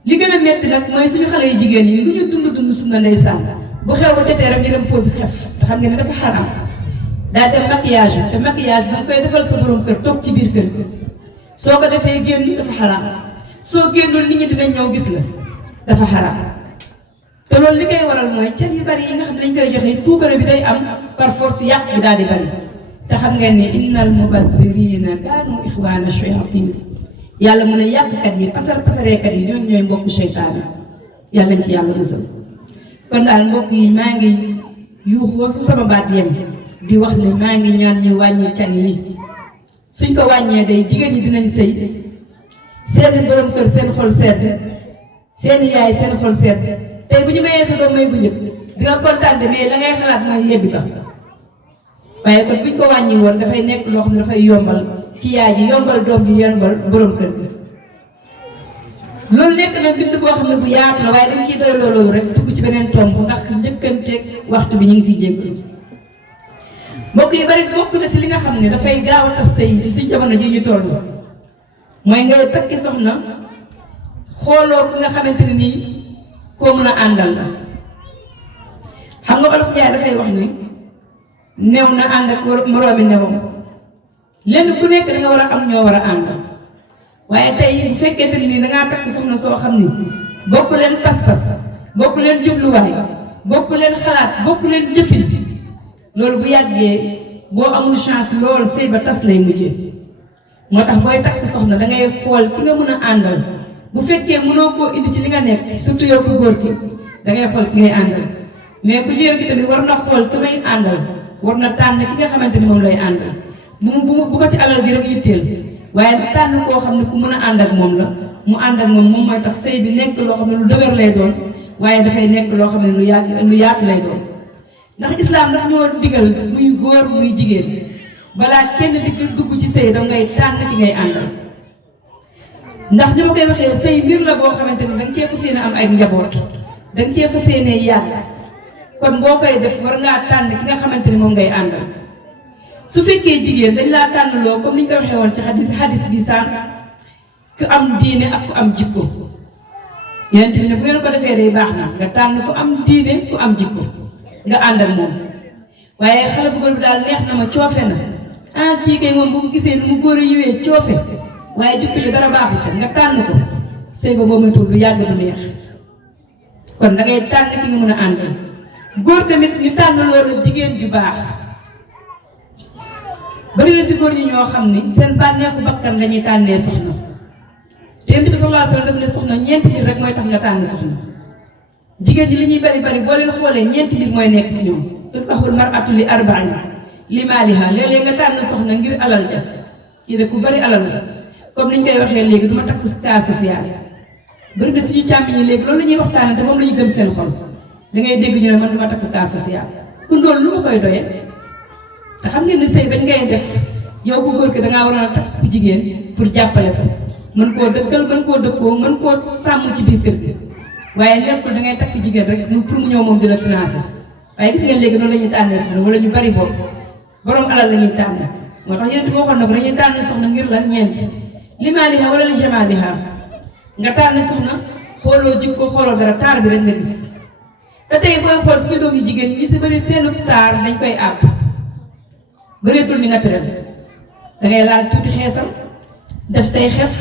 li gën a metti nag mooy suñu xale yu jigéen yi lu ñu dund sunna ndeysaan bu xew ba jotee rek ñu dem pose xef te xam nga ne dafa xaraam daa dem maquillage bi te maquillage bi danga koy defal sa borom kër toog ci biir kër gi soo ko defee génn dafa xaraam soo génnul nit ñi dinañ ñëw gis la dafa xaraam te loolu li koy waral mooy can yu bari yi nga xam ne dañ koy joxe puukare bi day am par force yàq bi daal di bari te xam ngeen ne innal mubadirina kaanu ixwaana shayatin yàlla mën a yàqkat yi pasareekat yi ñoom ñooy mbokku seytaane yàlla nañ ci yàlla musal kon daal mbokk yi maa ngi yuuxu waxu sama baat yem di wax ne maa ngi ñaan ñu wàññi can yi suñ ko wàññee day jigéen ñi dinañ sëy seeni borom kër seen xol sedd seeni yaay seen xol sedd tey bu ñu mayee sa doom may bu njëkk di nga kontaan de mais la ngay xalaat mooy yebbi ba waaye kon buñ ko wàññi woon dafay nekk loo xam ne dafay yombal ci yaay ji yombal doom ji yombal borom kër gi loolu nekk na bind boo xam ne bu yaatu la waaye dañ ciy doy loolu rek dugg ci beneen tomb ndax njëkkanteeg waxtu bi ñu ngi siy jéggalu mbokk yi bari bokk na si li nga xam ne dafay gaaw a tas sëy ci suñ jamono ji ñu toll mooy ngay takki soxna xooloo ki nga xamante ne nii koo mën a àndal la xam nga Olof Njaay dafay wax ni new na ànd ak moroomi newam lenn ku nekk da nga war a am ñoo war a àndal waaye tey bu fekkente ne nii dangaa takk soxna soo xam ni bokk leen pas-pas bokk leen jubluwaay bokk leen xalaat bokk leen jëfin loolu bu yàggee boo amul chance lool sëy ba tas lay mujjee moo tax booy takk soxna dangay xool ki nga mën a àndal bu fekkee mënoo koo indi ci li nga nekk surtout yow ko góor ki dangay xool ki ngay àndal mais ku jigéen ki tamit war na xool ki may àndal war na tànn ki nga xamante ni moom lay àndal bu ko ci alal gi rek yitteel waaye tànn koo xam ne ku mën a ànd ak moom la mu ànd ak moom mooy tax sëy bi nekk loo xam ne lu dëgër lay doon waaye dafay nekk loo xam ne lu yaatu lay doon ndax islaam daf ñoo digal muy góor muy jigéen balaa kenn di dugg ci sëy da ngay tànn ki ngay àndal ndax ni ma koy waxee sëy mbir la boo xamante ni danga cee fas yéene am ay njaboot danga cee fas yéene yàgg kon boo koy def war ngaa tànn ki nga xamante ni moom ngay àndal su fekkee jigéen dañ laa tànn loo comme ni ñu ko waxee woon ci xadis bi sànq ku am diine ak ku am jikko yonent bi ne bu ngeen ko defee day baax na nga tànn ku am diine ku am jikko nga ànd ak moom waaye xale bu góor bi daal neex na ma coofe na kii kay moom bu ko gisee nu mu góor a yiwee coofe waaye jikko ji dara baaxu ca nga tànn ko sëy ba boo matul du yàgg du neex kon da ngay tànn ki nga mën a àndal góor tamit ñu tànn loolu jigéen ju baax bari na si góor ñi ñoo xam ni seen bànneexu bakkan lañuy tànnee soxna te Yonent bi sallallahu alayhi wa sallam daf ne soxna ñeenti mbir rek mooy tax nga tànn soxna jigéen ñi li ñuy bari bari boo leen xoolee ñeenti mbir mooy nekk si ñoom tunkaxul mar'atu li arba'in li maaliha léeg-léeg nga tànn soxna ngir alal ja kii de ku bari alal la comme niñ koy waxee léegi du ma takk cas social bari na suñu càmmiñ yi léegi loolu la ñuy waxtaane te moom la ñu gëm seen xol da ngay dégg ñu ne man du ma takk cas social ku loolu lu ma koy doyee te xam ngeen ni sëy dañ ngay def yow bu góor ki dangaa waroon a takk ku jigéen pour jàppale ko mën koo dëkkal mën koo dëkkoo mën koo sàmm ci biir kër gi waaye nekkul da ngay takk jigéen rek pour mu ñëw moom di la financer waaye gis ngeen léegi noonu la ñuy tànnee soxna wala ñu bari boobu borom alal la ñuy tànn moo tax yéen waxoon na ko dañuy tànn soxna ngir lan ñeenti li maaliha wala li jamaaliha nga tànn soxna xooloo jikko xooloo dara taar bi rek nga gis te tey booy xool suñu doom yu jigéen ñi si bëri seenu taar dañ koy àpp bëreetul ni naturel dangay laal tuuti xeesal def say xef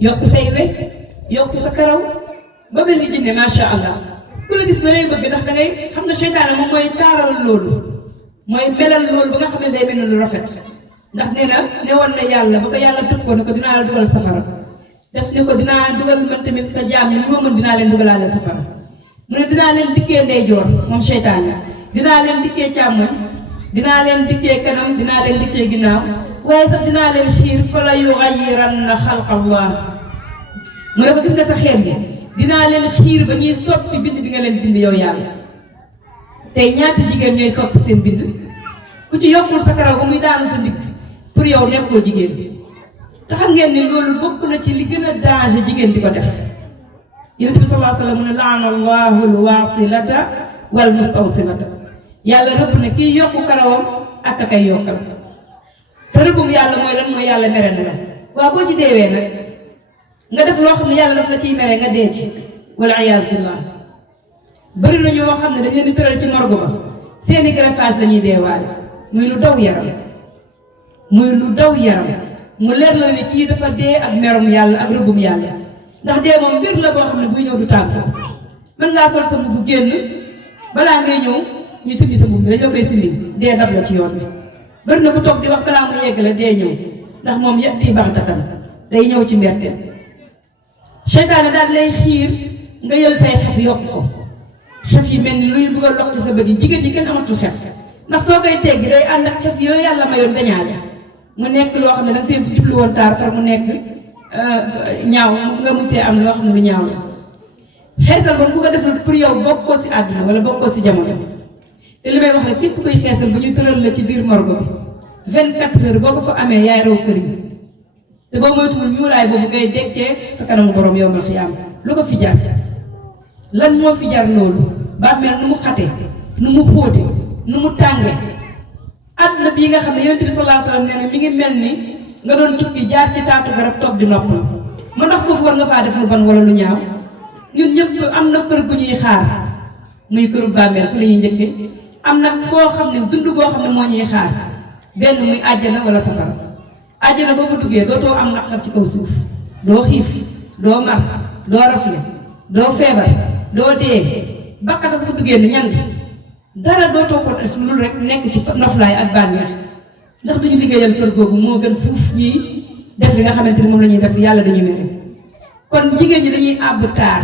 yokk say we yokk sa karaw ba mel ni jinne macha allah ku la gis na lay bëgg ndax dangay xam nga seytaane moom mooy taaral loolu mooy melal loolu ba nga xam ne day mel ne lu rafet ndax nee na ne woon na yàlla ba ko yàlla tëg ko ne ko dinaa la dugal safara def ne ko dinaa dugal man tamit sa jaam yi li ma mën dinaa leen dugalaale safara mu ne dinaa leen dikkee ndeyjoor moom seytaane dinaa leen dikkee càmmoñ dinaa leen dikkee kanam dinaa leen dikkee ginnaaw waaye sax dinaa leen xiir fa la yughayyiranna xalqallah mu ne ko gis nga sa xeet bi dinaa leen xiir ba ñuy soppi bind bi nga leen bind yow yàlla tey ñaata jigéen ñooy soppi seen bind ku ci yokkul sa karaw ba muy daanu sa ndigg pour yow nekkoo jigéen te xam ngeen ni loolu bokk na ci li gën a danger jigéen di ko def Yonent bi sallallahu alayhi wa sallam mu ne laana allahu alwasilata wal mustawsilata yàlla rëbb na kiy yokku karawam ak a kay yokkal te rëbbum yàlla mooy lan mooy yàlla mere na la waaw boo ci deewee nag nga def loo xam ne yàlla daf la ciy mere nga dee ci wala iyaas billah bëri na ñoo xam ne dañ leen di tëral ci morgue ba seeni greffage dañuy deewaale muy lu daw yaram mu leer la ne kii dafa dee ak merum yàlla ak rëbbum yàlla ndax dee moom mbir la boo xam ne buy ñëw du tàggoo mën ngaa sol sa mbubb génn balaa ngay ñëw ñu simbi sa mbubb bi dañ la koy simbi dee dab la ci yoon bi bëri na ku toog di wax balaa mu yegg la dee ñëw ndax moom yatti baxtatan day ñëw ci mberteel seytaane daal lay xiir nga yël say xef yokk ko xef yi mel ni luy bëgg a lokk sa bët yi jigéen ñi kenn amatul xef ndax soo koy teggi day ànd ak xef yooyu yàlla mayoon dañaale mu nekk loo xam ne danga seen jublu woon taar far mu nekk ñaaw nga mun see am loo xam ne lu ñaaw la xeesal ba bu ko defal pour yow bokkoo si àdduna wala bokkoo si jamono te li may wax rek képp koy xeesal bu ñu tëral la ci biir morgue bi 24 heures boo ko fa amee yaay raw këriñ te boo moytuwul ñuulaay boobu ngay dekkee sa kanamu borom yow mal xiyaam lu ko fi jar lan moo fi jar loolu bàmmeel nu mu xate nu mu xóote nu mu tànge àdduna bii nga xam ne Yonent bi sallallahu alayhi wa sallam nee na mi ngi mel ni nga doon tukki jaar ci taatu garab toog di noppal ma ndax foofu war nga faa def lu ban wala lu ñaaw ñun ñëpp am na kër gu ñuy xaar muy këru bàmmeel fa la ñuy njëkkee am na foo xam ne dund boo xam ne moo ñuy xaar benn muy àjjana wala safara àjjana boo fa duggee dootoo am naqar ci kaw suuf doo xiif doo mar doo rafle doo feebar doo dee bakkata sax duggee ni ñan dara dootoo ko def lu rek nekk ci noflaay ak bànneex ndax duñu liggéeyal kër googu moo gën fuuf ñuy def li nga xamante ni moom la ñuy def yàlla dañuy mere kon jigéen ñi dañuy àbb taar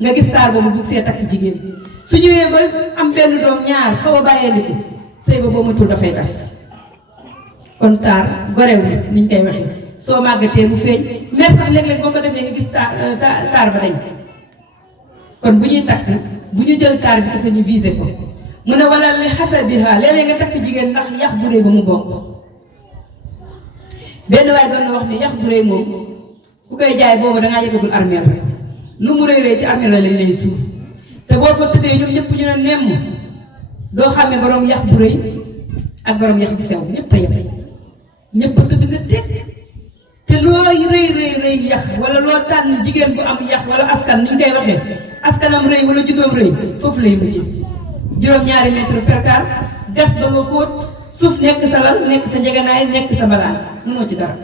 nga gis taar boobu bugg see takk jigéen su ñëwee ba am benn doom ñaar xaw a bàyyee ndiku sëy ba boo matul dafay tas kon taar gorewul niñ koy waxee soo màggatee mu feeñ mer sax léeg-léeg boo ko defee nga gis taar ba dañ kon bu ñuy takk bu ñu jël taar bi kese ñu visé ko mu ne wala li xasabiha léeg-léeg nga takk jigéen ndax yax bu rëy ba mu bokk benn waaye doon na wax ne yax bu rëy moom ku koy jaay boobu dangaa yëgagul armeel rek lu mu rëy rëy ci armeel la lañ lay suuf te boo fa tëddee ñoom ñëpp ñu ne nemm doo xàmmee borom yax bu rëy ak borom yax bi sew ñëpp a yem ñëpp a tëdd na tekk te looy rëy yax wala loo tànn jigéen bu am yax wala askan ni ñu koy waxee askanam rëy wala juddoom rëy foofu lay mujj juróom-ñaari mètre percale gas ba nga xóot suuf nekk sa lal nekk sa njeganaay nekk sa mbalaan mënoo ci dara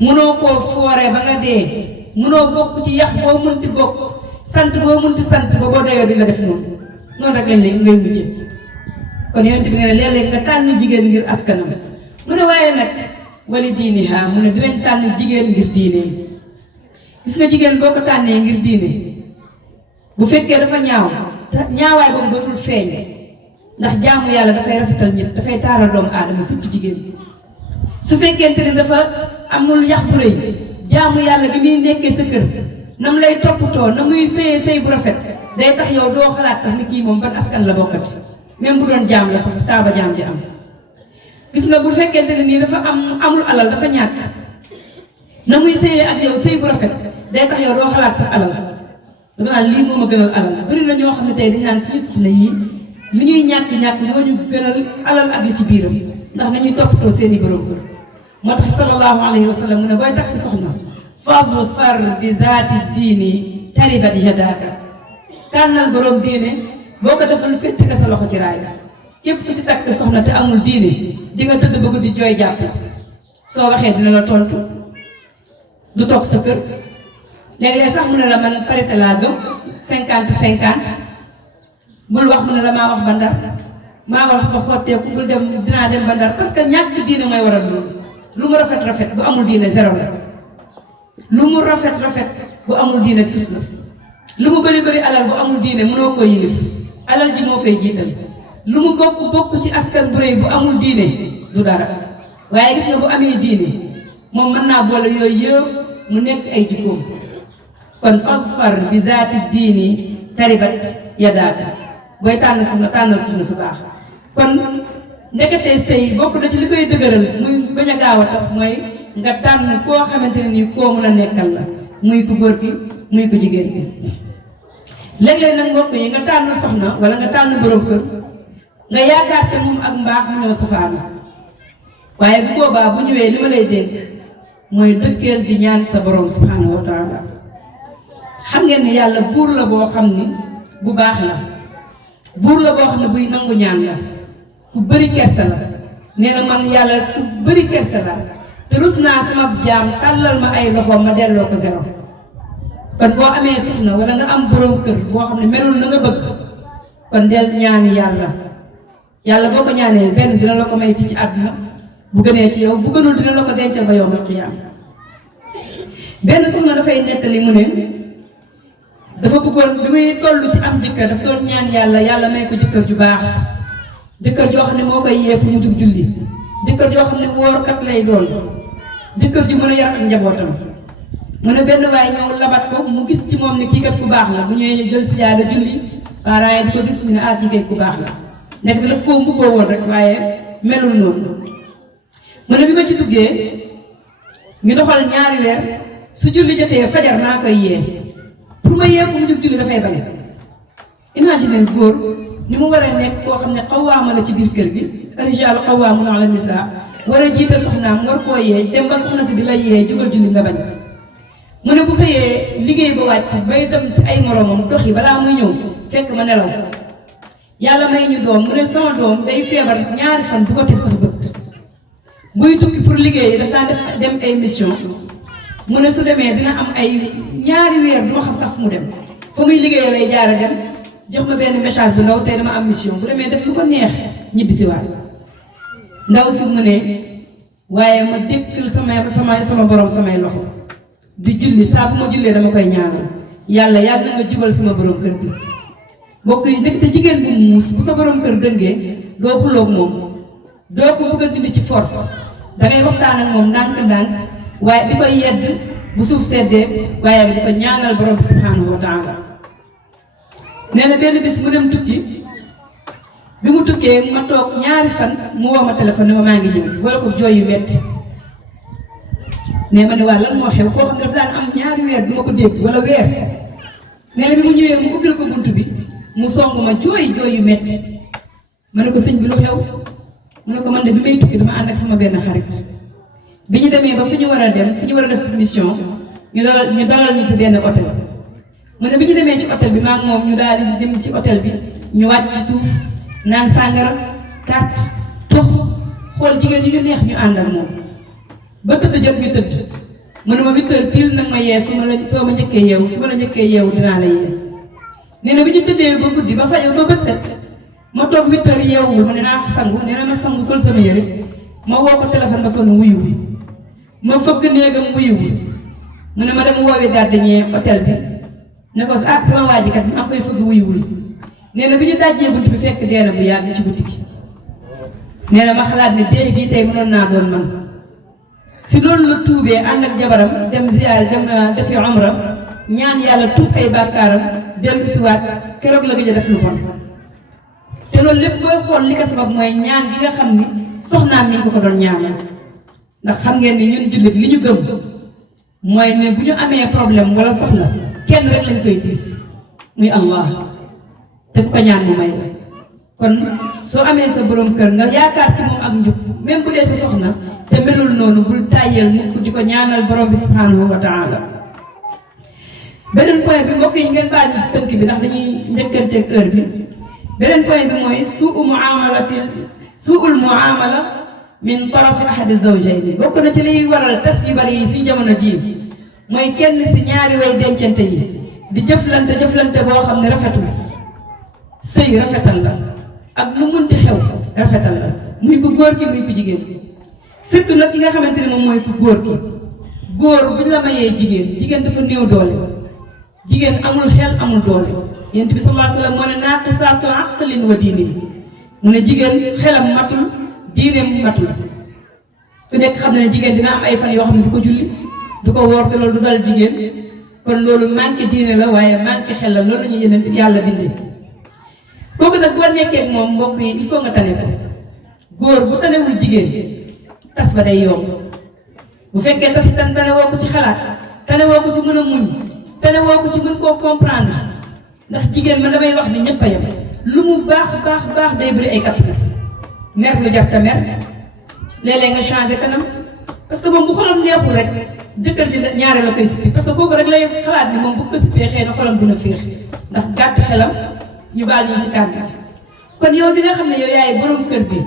mënoo koo fooree ba nga dee mënoo bokk ci yax boo mënti bokk sant boo mënti sant ba boo dayoo di nga def noonu rek lañ lay ngay mujjee kon yonent bi nga ne léeg-léeg nga tànn jigéen ngir askanam mu ne waaye nag wali diiniha mu ne dinañ tànn jigéen ngir diineem gis nga jigéen boo ko tànnee ngir diine bu fekkee dafa ñaawaay boobu dootul feeñ ndax jaamu yàlla dafay rafetal nit dafay taaral doomu aadama surtout jigéen su fekkente ne dafa amul yax bu rëy jaamu yàlla gi muy nekkee sa kër nam lay toppatoo na muy sëyee sëy bu rafet day tax yow doo xalaat sax ni kii moom ban askan la bokkati même bu doon jaam la sax taaba jaam di am gis nga bu fekkente ne nii dafa amul alal dafa ñàkk na muy sëyee ak yow sëy bu rafet day tax yow doo xalaat sax alal dama naan lii moom a gënal alal bëri na ñoo xam ne tey dañ naan suñu soxna yii li ñuy ñàkk ñoo ñu gënal alal ak li ci biiram ndax nañuy toppatoo seeni borom kër moo tax sallallahu alayhi wa sallam mu ne booy takk soxna fadlu far bi zaati diini taribat yadaaka tànnal borom diine boo ko defal fett nga sa loxo ci raay képp ku si takk soxna te amul diine di nga tëdd ba guddi jooy jàpp soo waxee dina la tontu du toog sa kër léeg-léeg sax mu ne la man parité laa gëm 50-50 bul wax mu ne la maa wax ba ndar maa wax ba xotteeku bul dem dinaa dem ba ndar parce que ñàkk diine mooy waral loolu lu mu rafet bu amul diine zéro la lu mu rafet bu amul diine tus la lu mu bëri alal bu amul diine mënoo koy yilif alal ji moo koy jiital lu mu bokk ci askan bu rëy bu amul diine du dara waaye gis nga bu amee diine moom mën naa boole yooyu yëpp mu nekk ay jikkoom kon fasfar bi zaati diini taribat yadaaka booy tànn soxna tànnal soxna su baax kon ndeketee sëy bokk na ci li koy dëgëral muy bañ a gaaw a tas mooy nga tànn koo xamante ne nii koo mën a nekkal la muy ku góor gi muy ku jigéen gi léeg-léeg nag mbokk yi nga tànn soxna wala nga tànn borom kër nga yaakaar ca moom ak mbaax mu ñëw safaanu waaye bu boobaa bu ñëwee li ma lay dénk mooy dëkkeel di ñaan sa borom subhanahu wa taala xam ngeen ni yàlla buur la boo xam ni bu baax la buur la boo xam ne buy nangu ñaan la ku bëri kersa la nee na man yàlla ku bëri kersa la te rus naa sama jaam tàllal ma ay loxoom ma delloo ko zéro kon boo amee soxna wala nga am borom kër boo xam ne melul na nga bëgg kon del ñaani yàlla boo ko ñaanee benn dina la ko may fii ci àdduna bu gënee ci yow bu gënul dina la ko dencal ba yawmal qiyaam benn soxna dafay nettali mu ne dafa bëggoon bi muy toll ci am jëkkër dafa doon ñaan yàlla may ko jëkkër ju baax jëkkër joo xam ne moo koy yee pour mu jug julli jëkkër joo xam ne woorkat lay doon jëkkër ju mën a yar ak njabootam mu ne benn waay ñëw labat ko mu gis ci moom ne kii kat ku baax la bu ñëwee jël si jaada julli parents yi di ko gis ñu ne kii kay ku baax la nekk daf koo mbubboo woon rek waaye melul noonu mu ne bi ma ci duggee ñu doxal ñaari weer su julli jotee fajar naa koy yee pour ma yee ko mu jug julli dafay bañ imagine góor ni mu war a nekk koo xam ne xawaama la ci biir kër gi rijaalu xawaamuuna ala nisaa war a jiite soxnaam war koo yee dem ba soxna si di la yee jugal julli nga bañ mu ne bu xëyee liggéey ba wàcc bay dem si ay moromam dox yi balaa muy ñëw fekk ma nelaw yàlla may ñu doom mu ne sama doom day feebar ñaari fan du ko teg sax bët buy tukki pour liggéey daf daan def dem ay mission mu ne su demee dina am ay ñaari weer du ma xam sax fu mu dem fa muy liggéey lay jaara dem jox ma benn message bu ndaw tey dama am mission bu demee def lu ko neex ñibbisiwaat ndaw si mu ne waaye ma dékkal sama borom samay loxo di julli saa bu ma jullee dama koy ñaanal yàlla yàlla nga jubal sama borom kër bi mbokk yi nekk te jigéen bu muus bu sa borom kër dëngee doo xuloog moom doo ko bëgg a dindi ci force dangay waxtaan ak moom ndànk-ndànk waaye di ko yedd bu suuf seddee waaye di ko ñaanal borom bi subhanahu wa taala nee na benn bis mu dem tukki bi mu tukkee ma toog ñaari fan mu woo ma téléphone ne ma maa ngi ñëw wala ko jooy yu metti nee ma ne waa lan moo xew koo xam ne dafa daan am ñaari weer du ma ko dégg wala weer nee na bi mu ñëwee mu ubbil ko bunt bi mu song ma jooy yu metti ma ne ko sëñ bi lu xew mu ne ko man de bi may tukki dama ànd ak sama benn xarit bi ñu demee ba fi ñu war a dem fi ñu war a def mission ñu dalal ñu si benn hôtel mu ne bi ñu demee ci hôtel bi maa ngi moom ñu daal di dem ci hôtel bi ñu wàcc ci suuf naan sàngara carte tox xool jigéen ñi ñu neex ñu ànd ak moom ba tëdd jot ñu tëdd mu ne ma 8 heures pile nag ma yee soo ma njëkkee yeewu dinaa la yee nee na bi ñu tëddee ba guddi ba fay ba bët set ma toog 8 heures yeewul ma ne naa sangu nee na ma sangu sol sama yére ma woo ko téléphone ba sonn wuyuwul ma fëgg néegam wuyuwul mu ne ma dem woowi gardien hôtel bi ne ko sama waa ji kat maa koy fëgg wuyuwul nee na bi ñu dajjee bunt bi fekk dee na bu yàgg ci guddi gi nee na ma xalaat ne dee gii tey mënoon naa doon man si loolu la tuubee ànd ak jabaram dem ziyaar dem defi umra ñaan yàlla tuub ay bàkkaaram dellu siwaat keroog la gëj a def lu bon te loolu lépp booy xool li ko sabab mooy ñaan gi nga xam ni soxnaam mi ngi ko doon ñaanal ndax xam ngeen ni ñun jullit li ñu gëm mooy ne bu ñu amee problème wala soxla kenn rek lañ koy diis muy Allah te ku ko ñaan mu may la kon soo amee sa borom kër nga yaakaar ci moom ak njub même bu dee sa soxna te melul noonu bul tàyyeel mukk di ko ñaanal borom bi subhanahu wa taala beneen point bi mbokk yi ngeen baal ñu si tënk bi ndax dañuy njëkkanteeg heure bi beneen point bi mooy suul muamala min tarafi ahadi zawjayni bokk na ci liy waral tas yu bari yi suñu jamono ji mooy kenn si ñaari way dencante yi di jëflante boo xam ne rafetul sëy rafetal la ak mu munti xew rafetal la muy ku góor ki muy ku jigéen surtout nag ki nga xamante ne moom mooy ku góor ki góor bu ñu la mayee jigéen dafa néew doole jigéen amul xel amul doole yonent bi sallallahu alayhi wa sallam moo ne naaqisaatu aqlin wa diinin mu ne jigéen xelam matul diineem matul ku nekk xam na ne jigéen dina am ay fan yoo xam ne du ko julli du ko woor te loolu du dal jigéen kon loolu manqué diine la waaye manqué xel la loolu la ñuy yeneen yàlla bindee kooku nag boo nekkee ak moom mbokk yi il faut nga tane ko góor bu tanewul jigéen tas ba day yomb bu fekkee tas tane woo ko ci xalaat tane woo ko ci mën a muñ tane woo ko ci mën koo comprendre ndax jigéen man damay wax ni ñëpp a yem lu mu baax day bëri ay caprice mer lu jar ta mer léeg-léeg nga changé kanam parce que moom bu xolam neexul rek jëkkër ji ñaare la koy sippi parce que kooku rek lay xalaat ni moom bu ko sippee xëy na xolam dina féex ndax gàtt xelam ñu baal ñu si kàddu kon yow bi nga xam ne yow yaay borom kër bi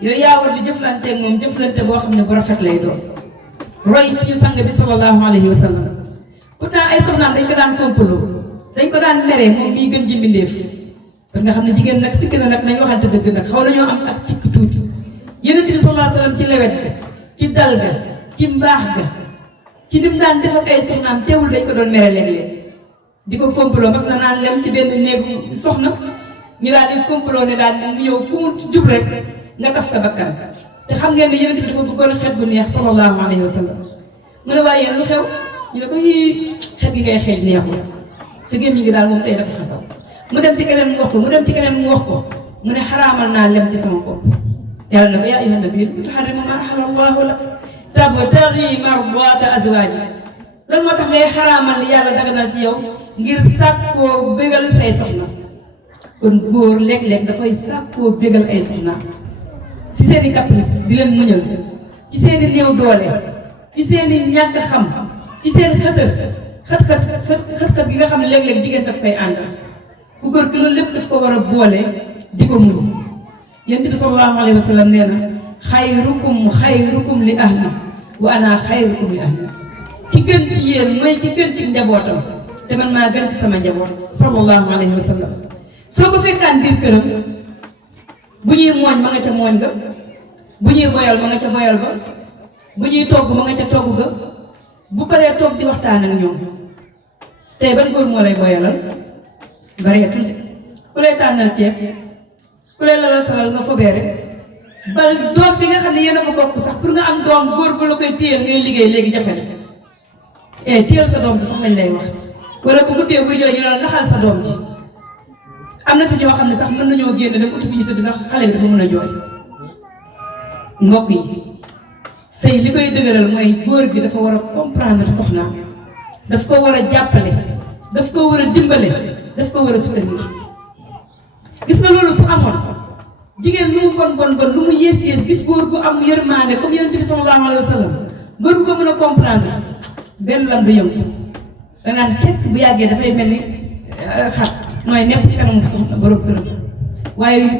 yow yaa war di jëflante ak moom jëflante boo xam ne bu rafet lay doon roy suñu sang bi sallallahu alayhi wa sallam pourtant ay soxnaam dañ ko daan complot dañ ko daan mere moom miy gën ji mbindeef kon nga xam ne jigéen nag sikk na nag nañ waxante dëgg nag xaw nañoo am ak cikk tuuti Yonent bi sallallahu alayhi wa sallam ci lewet ga ci dal ga ci mbaax ga ci nim daan def ak ay soxnaam teewul dañ ko doon mere léeg-léeg di ko complot parce que naan lem ci benn néegu soxna ñu daal di complot ne daal mu ñëw ku mu jub rek nga taf sa bakkan te xam ngeen ne Yonent bi dafa bëggoon xet bu neex sallallahu alayhi wa sallam mu ne waaye yéen lu xew ñu ne ko yii xet gi ngay xeej neexul sa gémmiñ gi daal moom tey dafa xasaw mu dem ci keneen mu wax ko mu ne xaraamal naa lem ci sama bopp yàlla na ko yaa ayyuhan nabiyyu tuharrimu maa ahalla Allahu lak tabtaghi mardaata azwaaji lan moo tax ngay xaraamal li yàlla daganal ci yow ngir sàkkoo bégal say soxna kon góor léeg-léeg dafay sàkkoo bégal ay soxna ci seeni caprice di leen muñal ci seeni néew doole ci seeni ñàkk xam ci seen xët-xët gi nga xam ne léeg-léeg jigéen daf koy ànd ku góor ki loolu lépp daf ko war a boole di ko muñ Yonent bi sallallahu alayhi wa sallam nee na xayrukum li ahli wa ana xayrukum li ahli ci gën ci yéen mooy ci gën ci njabootam te man maa gën ci sama njaboot sallallahu alayhi wa sallam soo ko fekkaan biir këram bu ñuy mooñ ma nga ca mooñ ga bu ñuy boyal ma nga ca boyal ba bu ñuy togg ma nga ca togg ga bu paree toog di waxtaan ak ñoom tey ban góor moo lay boyalal bareetul de ku lay tànnal ceeb ku lay lalal salal nga fobeere bal doom bi nga xam ne yéen a ko bokk sax pour nga am doom góor bu la koy téyel ngay liggéey léegi jafe na téyel sa doom bi sax lañ lay wax wala bu guddee buy jooy ñu ne naxal sa doom ji am na si ñoo xam ne sax mën nañoo génn dem uti fi ñu tëdd ndax xale bi dafa mën a jooy mbokk yi sëy li koy dëgëral mooy góor gi dafa war a comprendre soxnaam daf ko war a jàppale daf ko war a dimbale daf ko war a soutenir gis nga loolu su amoon jigéen lu mu bon lu mu yées gis góor gu am yërmaande comme Yonent bi sallallahu alayhi wa sallam góor bu ko mën a comprendre benn lam du yëngu da naan tekk bu yàggee dafay mel ni xat nooy nepp ci kanamu soxna borom këram waaye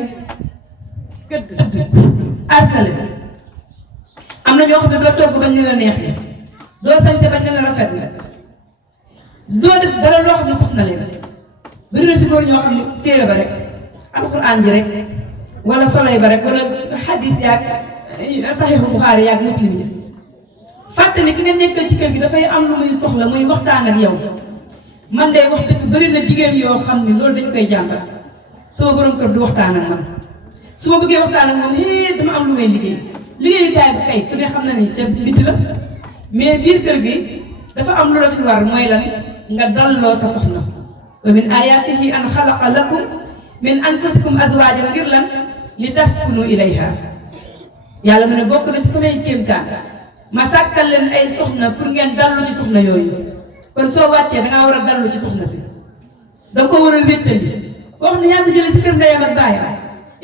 gëdd harcelé am na ñoo xam ne doo togg bañ ne la neex la doo sañse bañ ne la rafet la doo def dara loo xam ne soxna leen bëri na si góor ñoo xam ne téere ba rek alxuraan ji rek wala soleil ba rek wala hadis yaag saxiixu Buxaari yaag muslim yi fàtte ni ki nga nekkal ci kër gi dafay am lu muy soxla muy waxtaan ak yow man de wax dëgg bëri na jigéen yoo xam ne loolu dañ koy jàngal sama borom kër du waxtaan ak man su ma bëggee waxtaan ak moom dama am lu may liggéeyukaay bu kay ku ne xam na ni ca biti la mais biir kër gi dafa am lu la fi war mooy lan nga dalloo sa soxna wa min ayaatihi an xalaqa lakum min anfusikum azwaajan ngir lan li taskunu ilayha yàlla mu ne bokk na ci samay kéemtaan ma sàkkal leen ay soxna pour ngeen dallu ci soxna yooyu kon soo wàccee dangaa war a dallu ci soxna si danga ko war a wéttali koo xam ne yaa ngi jëlee si kër ndeyam ak baayam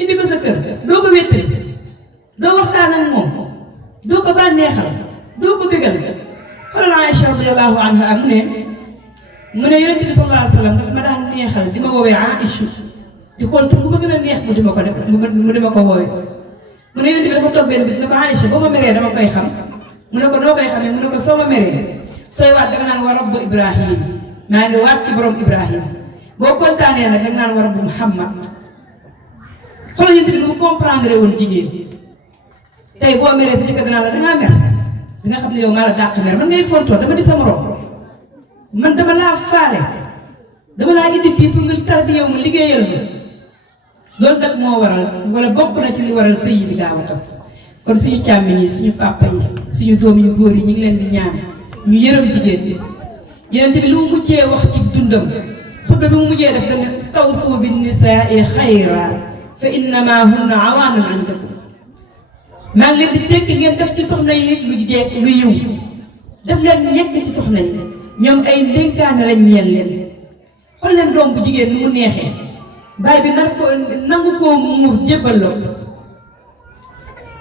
indi ko sa kër doo ko wéttali doo waxtaan ak moom doo ko bànneexal doo ko bégal xoolal Aïcha radiyallahu anha mu ne Yonent bi sallallahu alayhi wa sallam daf ma daan neexal di ma woowee Aïcha di xool tur bu ma gën a neex mu di ma ko def mu di ma ko woowee mu ne Yonent bi dafa toog benn bis ne ko Aïcha boo ma meree dama koy xam mu ne ko noo koy xamee mu ne ko soo ma meree sooy waat danga naan wa rabbu Ibrahim maa ngi waat ci borom Ibrahim boo kontaanee nag danga naan wa rabbu Muhammad xoolal Yonent bi nu mu comprendre woon jigéen tey boo meree sa jëkkër danaa la dangaa mer danga xam ne yow maa la dàq mer man ngay fontoo dama di sa morom man dama laa faale dama laa indi fii pour nga tarbi yow ma liggéeyal ma loolu nag moo waral wala bokk na ci li waral sëy yi di gaaw a tas kon suñu càmmiñ yi suñu papa yi suñu doom yu góor yi ñu ngi leen di ñaan ñu yërëm jigéen ñi Yonent bi lu mu mujjee wax ci dundam xutba bi mu mujjee def dana stawsu bin nisaa'i xayra fa innama hunna awaanun andakum maa ngi leen di dégg ngeen def ci soxna yi lu jeeg lu yiw def leen ñekk ci soxna yi ñoom ay ndénkaane lañ ñeel leen xool leen doom bu jigéen nu mu neexee baay bi nangu koo muur jébbal la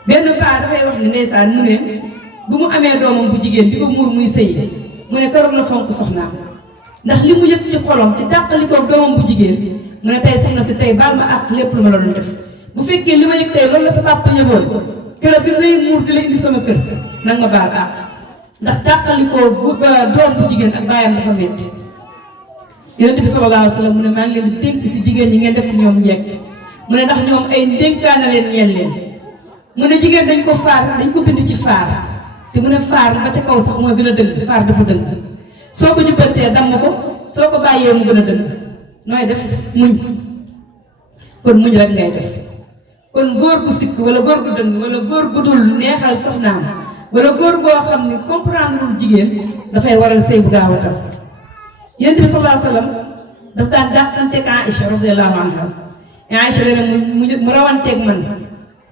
benn paa dafay wax ne ndeysaan mu ne bu mu amee doomam bu jigéen di ko muur muy sëy mu ne keroog la fonk soxnaam ndax li mu yëg ci xolom ci dàqali ko doomam bu jigéen mu ne tey soxna si tey baal ma àq lépp lu ma la doon def bu fekkee li ma yëg tey loolu la sa papa yëgoon keroog bi mu lay muur di la indi sama kër nag ma baal àq ndax dàqali ko doom bu jigéen ak baayam dafa metti Yonent bi sallallahu alayhi wa sallam mu ne maa ngi leen di dénk si jigéen ñi ngeen def si ñoom njekk mu ne ndax ñoom ay ndénkaana leen ñeel leen mu ne jigéen dañ ko faar dañ ko bind ci faar te mu ne faar ba ca kaw sax mooy gën a dëng faar dafa dëng soo ko jubbantee damm ko soo ko bàyyee mu gën a dëng nooy def muñ kon muñ rek ngay def kon góor gu sikk wala góor gu dëng wala góor gu dul neexal soxnaam wala góor goo xam ne comprendre lul jigéen dafay waral sëy bu gaaw a tas Yonent bi sallallahu alayhi wa sallam daf daan dàqanteeg Aïcha radiyallahu anha Aïcha nee na mu rawanteeg man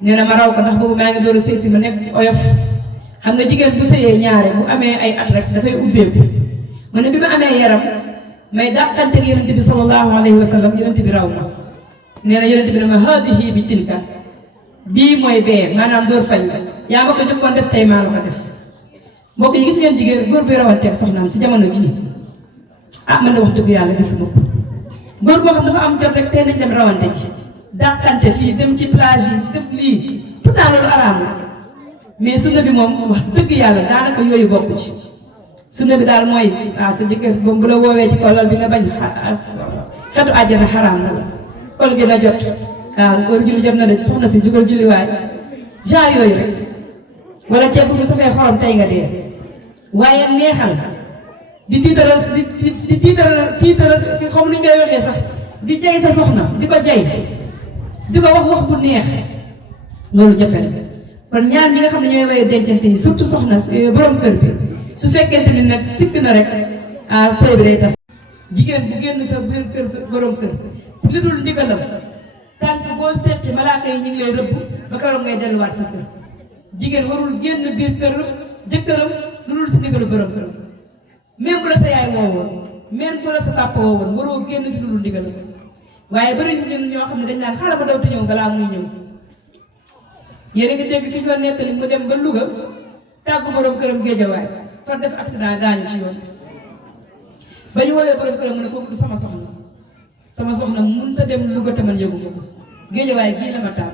nee na ma raw ko ndax boobu maa ngi door a sëy si ma nekk oyof xam nga jigéen bu sëyee ñaare bu amee ay at rek dafay ubbeeku mu ne bi ma amee yaram may dàqanteeg Yonent bi sallallahu alayhi wa sallam Yonent bi raw ma nee na Yonent bi dama haadihi bi tilka bii mooy bee maanaam door fay yaa ma ko jëkkoon def tey maa la ko def mbokk yi gis ngeen jigéen góor buy rawanteeg soxnaam si jamono jii man de wax dëgg yàlla gisuma ko góor boo xam dafa am jot rek tey nañ dem rawante ji dàqante fii dem ci plage yi def lii pourtant loolu araam la mais sunna bi moom wax dëgg yàlla daanaka yooyu bokku ci sunna bi daal mooy sa jëkkër bu la woowee ci kolal bi nga bañ xetu àjjana xaraam na la kol gi na jot góor julli jot na de soxna si jugal julliwaay genre yooyu rek wala ceeb bu safee xorom tey nga dee waaye neexal di tiitaral di tiitaral xam ni ñu koy waxee sax di jay sa soxna di ko jay di ko wax bu neex loolu jafe la kon ñaar ñi nga xam ne ñooy waye dencante yi surtout soxna borom kër bi su fekkente ni nag sikk na rek sëy bi day tas jigéen bu génn sa biir kër borom kër si li dul ndigalam tànk boo seqi malaaka yi ñu ngi lay rëbb ba keroog ngay delluwaat sa kër jigéen warul génn biir kër jëkkëram lu dul si ndigalu borom kër même bu la sa yaay woowoon même bu la sa papa woowoon waroo génn si lu dul ndigalam waaye bëri si ñun ñoo xam ne dañ naan xaaral ba daw te ñëw balaa muy ñëw yéen a ngi dégg ki ñu doon nettali mu dem ba Louga tàggu borom këram géejawaay far def accident gaañu ci yoon ba ñu woowee borom këram mu ne ko du sama soxna mënut a dem Louga te man yëgu ma ko géejawaay gii la ma taal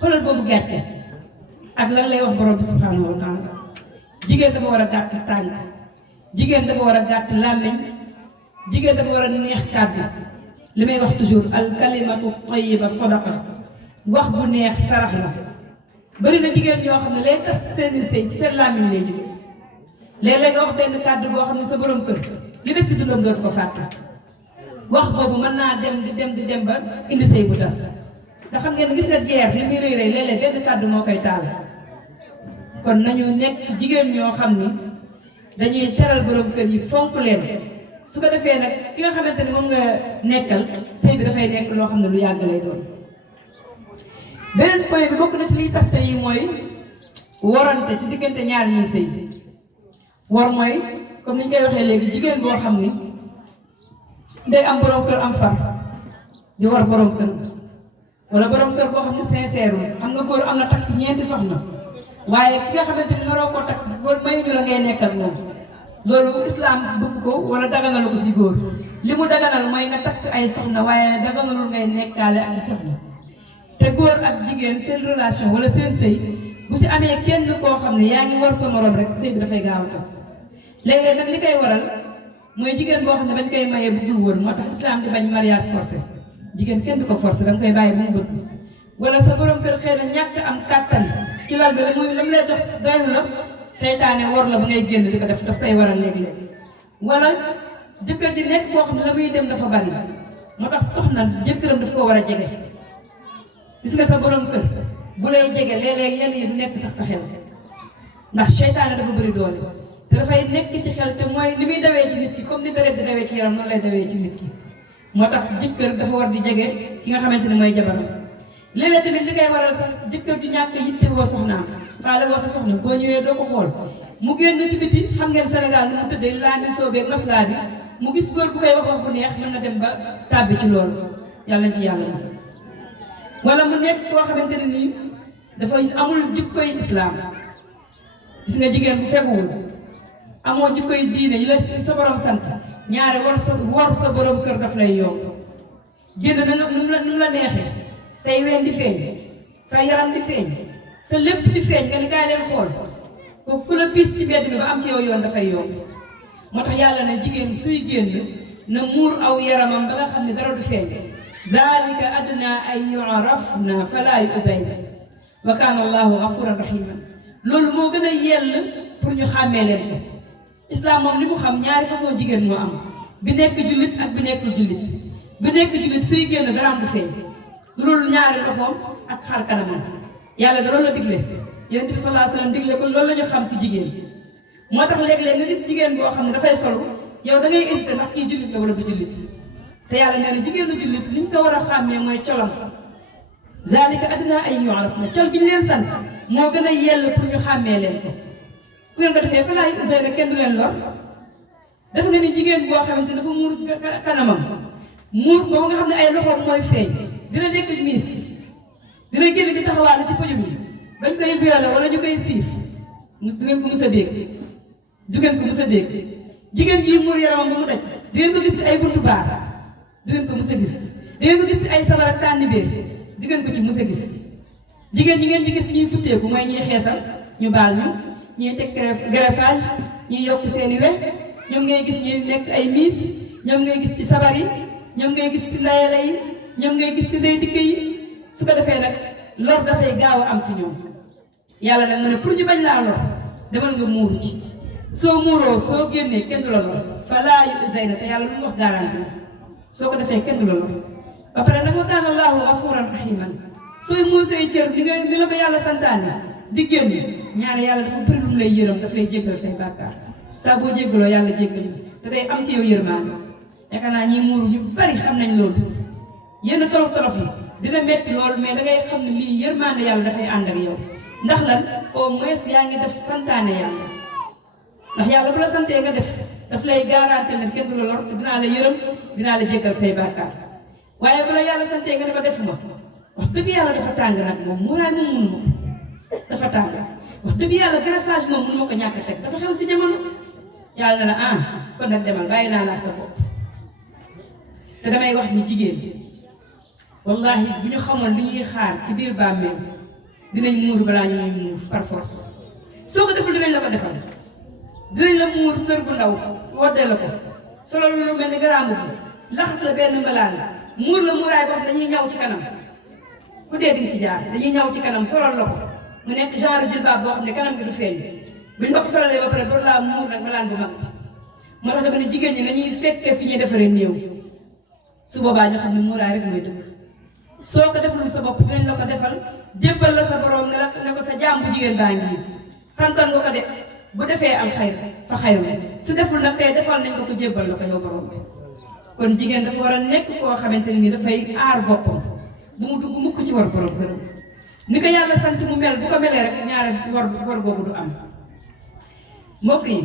xoolal boobu gàcce ak lan lay wax borom bi subhanahu wa taala jigéen dafa war a gàtt tànk jigéen dafa war a gàtt làmmiñ jigéen dafa war a neex kàddu li may wax toujours al kalimatu tayyiba sadaqa wax bu neex sarax la bari na jigéen ñoo xam ne lay tas seeni sëy ci seen làmmiñ lay jóge léeg-léeg nga wax benn kàddu boo xam ne sa borom kër li des ci dundam dootu ko fàtte wax boobu mën naa di dem ba indi sëy bu tas ndax xam ngeen gis nga guerre li muy rëy rëy léeg-léeg benn kàddu moo koy taal kon nañu nekk jigéen ñoo xam ni dañuy teral borom kër yi fonk leen su ko defee nag ki nga xamante ni moom nga nekkal sëy bi dafay nekk loo xam ne lu yàgg lay doon. beneen point bi bokk na ci liy tas sëy yi mooy warante ci diggante ñaar ñiy sëy war mooy comme ni ñu koy waxee léegi jigéen boo xam ni day am borom kër am far di war borom kër wala borom kër boo xam ne sincère xam nga góor am na takk ñeenti soxna waaye ki nga xamante ni naroo koo takk boo mayuñu la ngay nekkal moom loolu islam bëgg ko wala daganalu ko si góor li mu daganal mooy nga takk ay soxna waaye daganalul ngay nekkaale ak i soxna te góor ak jigéen seen relation wala seen sëy bu si amee kenn koo xam ne yaa ngi war sa morom rek sëy bi dafay gaaw a tas léeg-léeg nag li koy waral mooy jigéen boo xam ne bañ koy mayee bëggul woon moo tax islam di bañ mariage forcé jigéen kenn du ko forcé danga koy bàyyi bu mu bëgg wala sa borom kër xëy na ñàkk am kàttan ci lal bi la muy la mu lay jox doylu la seytaane war la ba ngay génn di ko def daf koy waral léeg-léeg wala jëkkër ji nekk boo xam ne la muy dem dafa bari moo tax soxna jëkkëram daf ko war a jege gis nga sa borom kër bu lay jege léeg-léeg yenn yi du nekk sax sa xel ndax seytaane dafa bëri doole te dafay nekk ci xel te mooy ni muy dawee ci nit ki comme ni deret di dawee ci yaram noonu lay dawee ci nit ki moo tax jëkkër dafa war di jege ki nga xamante ne mooy jabaram léeg-léeg tamit li koy waral sax jëkkër ju ñàkk yitte woo soxnaam faale woo sa soxna boo ñëwee doo ko xool mu génn ci biti xam ngeen Sénégal nu mu tëddee laa mi soobee maslaa bi mu gis góor gu koy wax wax bu neex mën na dem ba tàbbi ci loolu yàlla nañ ci yàlla musal wala mu nekk koo xamante ne nii dafa amul jikkoy islaam gis nga jigéen bu feguwul amoo jikkoy diine yi la sa borom sant ñaare war sa borom kër daf lay yomb génn na nga nu mu la neexee say ween di feeñ sa yaram di feeñ sa lépp di feeñ nga ni kaay leen xool ko ku la piis ci mbedd mi ba am ci yow yoon dafay yomb moo tax yàlla ne jigéen suy génn na muur aw yaramam ba nga xam ne dara du feeñ zalika adna an yu'rafna fala yu'dayna wa kana allahu ghafuran rahiman loolu moo gën a yell pour ñu xàmmee leen ko islam moom li mu xam ñaari façon jigéen moo am bi nekk jullit ak bi nekkul jullit bi nekk jullit suy génn dara am du feeñ loolu ñaari loxoom ak xar kanamam yàlla da loolu la digle yonent bi sallallahu alayhi wasallam digle ko loolu la ñu xam ci jigéen moo tax léeg-léeg nga gis jigéen boo xam ne dafay solu yow da ngay hésité ndax kii jullit la wala du jullit te yàlla nee na jigéenu jullit liñ ko war a xàmmee mooy colam zalika adna ay yu'rafna col gi ñu leen sant moo gën a yell pour ñu xàmmee leen ko bu ngeen ko defee fa laay usey na kenn du leen lor def nga ni jigéen boo xamante dafa muur kanamam muur boobu nga xam ne ay loxoom mooy feeñ dina nekk miis dina génn di taxawaale ci pojum yi bañ koy violé wala ñu koy siif du ngeen ko mës a dégg du ngeen ko mës a dégg jigéen ji muur yaramam ba mu daj di ngeen ko gis ci ay buntu baar du ngeen ko mës a gis di ngeen ko gis ci ay sabar ak tànni béer di ngeen ko ci mës a gis jigéen ñi ngeen ci gis ñuy futteeku mooy ñiy xeesal ñu baal ñu ñuy teg greffage ñuy yokk seeni we ñoom ngay gis ñuy nekk ay miis ñoom ngay gis ci sabar yi ñoom ngay gis ci layala yi ñoom ngay gis ci ndey dikk yi su ko defee nag lor dafay gaaw a am si ñoom yàlla nag mu ne pour ñu bañ laa lor demal nga muuru ci soo muuroo soo génnee kenn du la lor fa laa yu'zayna te yàlla lu mu wax garanti soo ko defee kenn du la lor ba pare nag wa kaana Allaahu gafuuran rahiiman sooy muur say cër di la ko yàlla santaane di génn ñaare yàlla dafa bëri lu mu lay yërëm daf lay jéggal say bàkkaar saa boo jéggaloo yàlla jéggal te day am ci yow yërmaande yaakaar naa ñi muuru ñu bari xam nañ loolu yenn tolof-tolof yi dina metti loolu mais da ngay xam ne lii yërmaande yàlla dafay ànd ak yow ndax lan au moins yaa ngi def santaane yàlla ndax yàlla bu la santee nga def daf lay garanté ne kenn du la lor te dinaa la yërëm dinaa la jéggal say bàkkaar waaye bu la yàlla santee nga ne ko defuma wax dëgg yàlla dafa tàng nag moom muuraay moom mënu ma dafa tàng wax dëgg yàlla greffage moom mënuma ko ñàkk teg dafa xew si jamono yàlla na la kon nag demal bàyyi naa la ak sa bopp te damay wax ni jigéen wallahi bu ñu xamoon li ñuy xaar ci biir bàmmeel dinañ muur balaa ñu ñuy muur par force soo ko deful dinañ la ko defal dinañ la muur sër bu ndaw woddee la ko solo lu mel ni garambu bi laxas la benn mbalaan muur la muuraay boo xam dañuy ñaw ci kanam ku dee dinga ci jaar dañuy ñaw ci kanam solal la ko mu nekk genre jilbaab boo xam ne kanam gi du feeñ buñ ma ko solalee ba pare doon laa muur nag mbalaan bu mag bi moo tax dama ne jigéen ñi nañuy fekke fi ñuy defaree néew su boobaa ñu xam ne muuraay rek mooy dëkk soo ko defalul sa bopp dinañ la ko defal jébbal la sa borom ne ko sa jaam bu jigéen baa ngi santal nga ko de bu defee al xayr fa xayru su deful nag tey defal nañ ko jébbal la ko yow borom bi kon jigéen dafa war a nekk koo xamante ne ni dafay aar boppam bu mu dugg mukk ci war borom këram ni ko yàlla sant mu mel bu ko melee rek ñaare war boobu du am mbokk yi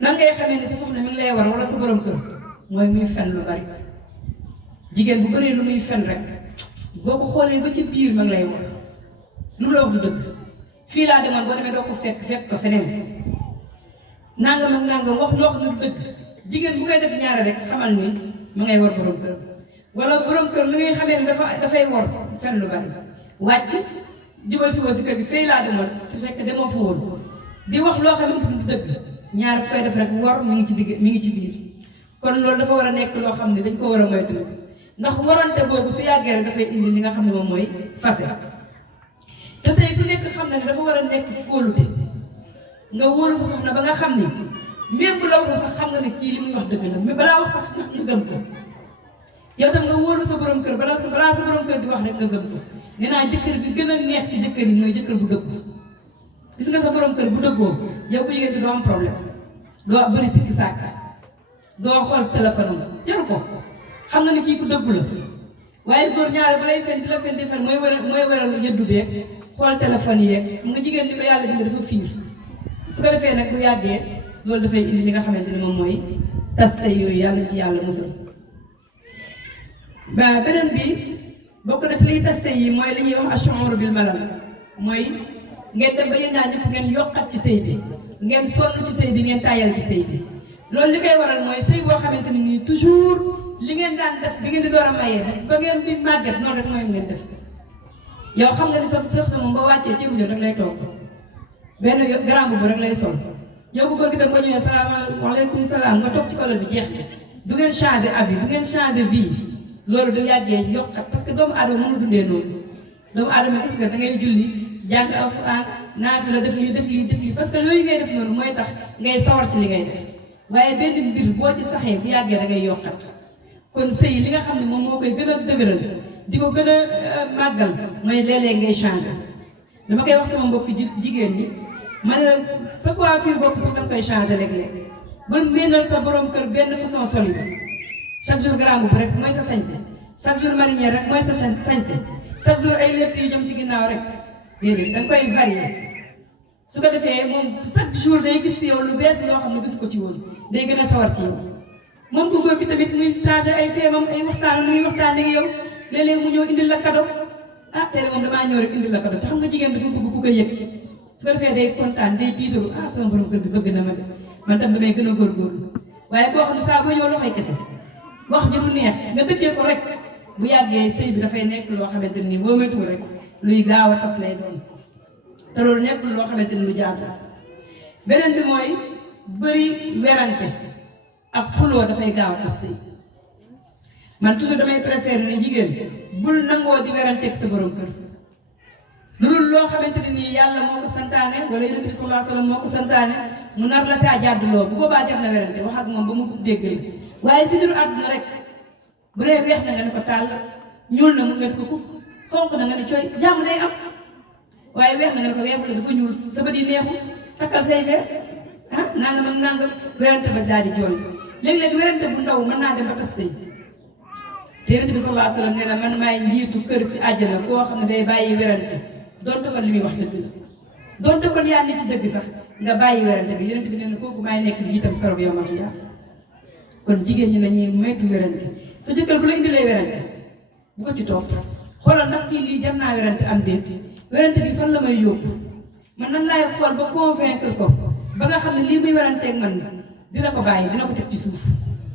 nan ngay xamee ni sa soxna mi ngi lay war wala sa borom kër mooy muy fen lu bari jigéen bu bëree lu muy fen rek boo ko xoolee ba ci biir ma ngi lay war lu mu la wax du dëgg fii laa demoon boo demee doo ko fekk ko feneen nangam ak nangam wax loo xam ne du dëgg jigéen bu koy def ñaare rek xamal ni ma ngay war borom kër wala borom kër li ngay xamee ni dafay war fen lu bari wàcc jubal si woo si kër gi fii laa demoon te fekk demoo fa woon di wax loo xamante ni du dëgg ñaare bu koy def rek war mi ngi ci biir kon loolu dafa war a nekk loo xam ne dañ ko war a moytu ndax warante googu su yàggee rek dafay indi li nga xam ne moom mooy fase te sëy ku nekk xam na ne dafa war a nekk kóolute nga wóolu sa soxna ba nga xam ni même bu la waxul sax xam nga ne kii li muy wax dëgg la mais balaa wax sax nga gëm ko yow tam nga wóolu sa borom kër balaa sa borom kër di wax rek nga gëm ko nee naa jëkkër bi gën a neex si jëkkër yi mooy jëkkër bu dëggu gis nga sa borom kër bu dëggoo yow ko jigéen bi doo am problème doo bëri sikki sàkka doo xool téléphone am jaru ko xam nga ne kii ku dëggu la waaye góor ñaare ba lay fen di la fen di fen mooy waral yëddu beeg xool téléphone yeeg xam nga jigéen di ko yàlla bind dafa fiir su ko defee nag bu yàggee loolu dafay indi li nga xamante ni moom mooy tas say yooyu yàlla ci yàlla musal ba beneen bi bokk na si liy tas say yi mooy li ñuy wax ash'ur bil malal mooy ngeen dem ba yéen ñaar ñëpp ngeen yokkat ci sëy bi ngeen sonn ci sëy bi ngeen tàyyal ci sëy bi loolu li koy waral mooy sëy boo xamante ni nii toujours li ngeen daan def bi ngeen di door a mayee ba ngeen di màgget noonu rek mooy ngeen def yow xam nga ni sa sëx moom ba wàccee ci rek lay toog benn grand boobu rek lay sol yow bu bëgg dem ba ñëwee salaamaaleykum salaam nga toog ci kolal bi jeex na du ngeen changer avis du ngeen changer vie loolu du yàggee ci yokkat parce que doomu aadama mënu dundee noonu doomu aadama gis nga da ngay julli jàng alxuraan naafila def lii parce que loolu ngay def noonu mooy tax ngay sawar ci li ngay def waaye benn mbir boo ci saxee bu yàggee da ngay yokkat kon sëy li nga xam ne moom moo koy gën a dëgëral di ko gën a màggal mooy léeg-léeg ngay changer dama koy wax sama mbokk jigéen ñi ma ne la sa coiffure bopp sax danga koy changer léeg-léeg ba ménal sa borom kër benn façon sol yi chaque jour grand bu rek mooy sa sañse chaque jour marinière rek mooy sa sañse chaque jour ay létt yu jëm si ginnaaw rek déedéet danga koy varier su ko defee moom chaque jour day gis si yow lu bees loo xam ne gisu ko ci woon day gën a sawar ci yow moom bu góor gi tamit muy changer ay feemam ay waxtaan muy waxtaan ak yow léeg-léeg mu ñëw indil la cadeau tey moom damaa ñëw rek indil la cadeau te xam nga jigéen dafa bëgg ku koy yëg su ko defee day kontaan day tiitaru sama borom kër bi bëgg na ma de man tam damay gën a góorgóorlu waaye koo xam ne saa boo ñëw loxoy kese wax ji du neex nga dëkkee ko rek bu yàggee sëy bi dafay nekk loo xamante ni boo méttuwul rek luy gaaw a tas lay doon te loolu nekkul loo xamante ni lu jaadu beneen bi mooy bëri werante ak xuloo dafay gaaw a tas sëy man toujours damay préférer ne jigéen bul nangoo di weranteeg sa borom kër lu dul loo xamante ne nii yàlla moo ko santaane wala yonent bi sallallahu alayhi wa sallam moo ko santaane mu nar la saa jàdduloo bu boobaa jar na werante wax ak moom ba mu dégg la waaye si biiru àdduna rek bu dee weex na nga ne ko tàll ñuul na mu nga ne ko kukk xonq na nga ne cooy jàmm day am waaye weex na nga ne ko weexul la dafa ñuul sa bët yi neexul takkal say feer nangam ak nangam werante ba daal di jooy léeg-léeg werante bu ndaw mën naa dem ba tas sëy te yonent bi sallallahu alayhi wa sallam nee na man maay njiitu kër si àjjana koo xam ne day bàyyi werante donte kon li muy wax dëgg la donte kon yaa ngi ci dëgg sax nga bàyyi werante bi yonent bi nee na kooku maay nekk njiitam keroog yow ma fi kon jigéen ñi nañuy moytu werante sa jëkkër bu la indi lay werante bu ko ci topp xoolal ndax kii lii jar naa werante am déet werante bi fan la may yóbbu man nan laay xool ba convaincre ko ba nga xam ne lii muy waranteeg man dina ko bàyyi dina ko teg ci suuf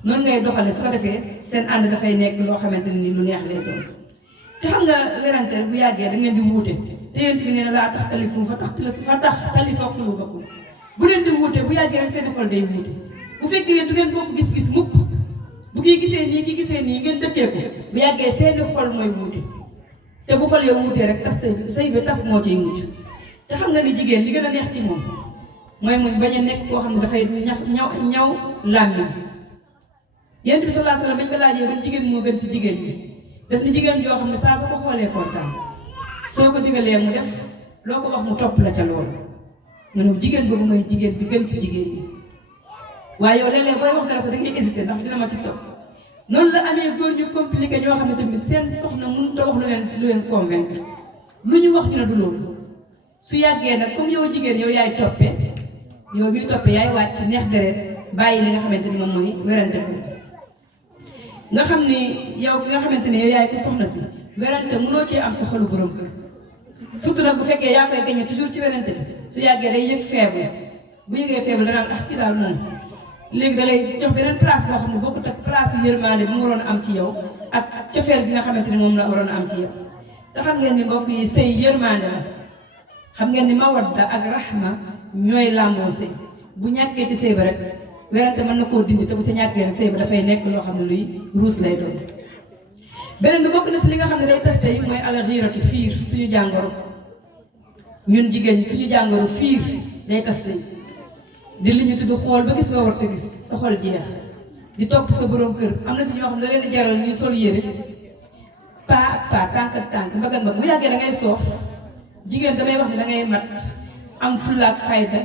noonu ngay doxale su ko defee seen ànd dafay nekk loo xamante ne ni lu neex lay doon te xam nga werante bu yàggee da ngeen di wuute te yéen bi nee na laa taxtalifu fa taxtalifa quluubakum bu leen di wuute bu yàggee rek seen xol day wuute bu fekkee yéen du ngeen bokk gis-gis mukk bu kii gisee nii kii gisee nii ngeen dëkkee ko bu yàggee seeni xol mooy wuute te bu xol yow wuutee rek tas sëy bi tas moo ciy mujj te xam nga ni jigéen li gën a neex ci moom mooy muñ bañ a nekk koo xam ne dafay ñaw làmmiñ Yonent bi sallallahu alayhi wa sallam bañ ko laajee ban jigéen moo gën si jigéen ñi daf ni jigéen joo xam ne saa bu ko xoolee kontaan soo ko digalee mu def loo ko wax mu topp la ca loolu nga ne jigéen boobu mooy jigéen bi gën si jigéen ñi waaye yow léeg-léeg booy wax dara sax da ngay hésité ndax dina ma ci topp noonu la amee góor ñu compliqué ñoo xam ne tamit seen soxna mënut a wax lu leen convaincre lu ñu wax ñu ne du loolu su yàggee nag comme yow jigéen yow yaay toppee yow miy toppee yaay wàcc neex deret bàyyi li nga xamante ni moom mooy werante ko nga xam ni yow ki nga xamante ne yow yaay ko soxna si werante mënoo cee am sa xolu borom kër surtout nag bu fekkee yaa koy gañe toujours ci werante bi su yàggee day yëg faible bu yëgee faible danaan ah kii daal moom léegi da lay jox beneen place boo xam ne bokkut ak place yu yërmande bi mu waroon a am ci yow ak cofeel bi nga xamante ni moom la waroon a am ci yow te xam ngeen ni mbokk yi sëy yërmande la xam ngeen ni mawadda ak rahma ñooy làmboo sëy bu ñàkkee ci sëy ba rek werante mën na koo dindi te bu sa ñàkkee rek sëy ba dafay nekk loo xam ne luy ruus lay doon beneen bi bokk na si li nga xam ne day tas sëy mooy alxiiratu fiir suñu jàngoro ñun jigéen ñi suñu jàngoro fiir day tas sëy di li ñu tudd xool ba gis nga war te gis sa xol jeex di topp sa borom kër am na si ñoo xam ne da leen di jaral ñuy sol yére pas ak pas tànk ak tànk mbagg ak mbagg bu yàggee da ngay soof jigéen damay wax ne da ngay mat am fulla ak fayda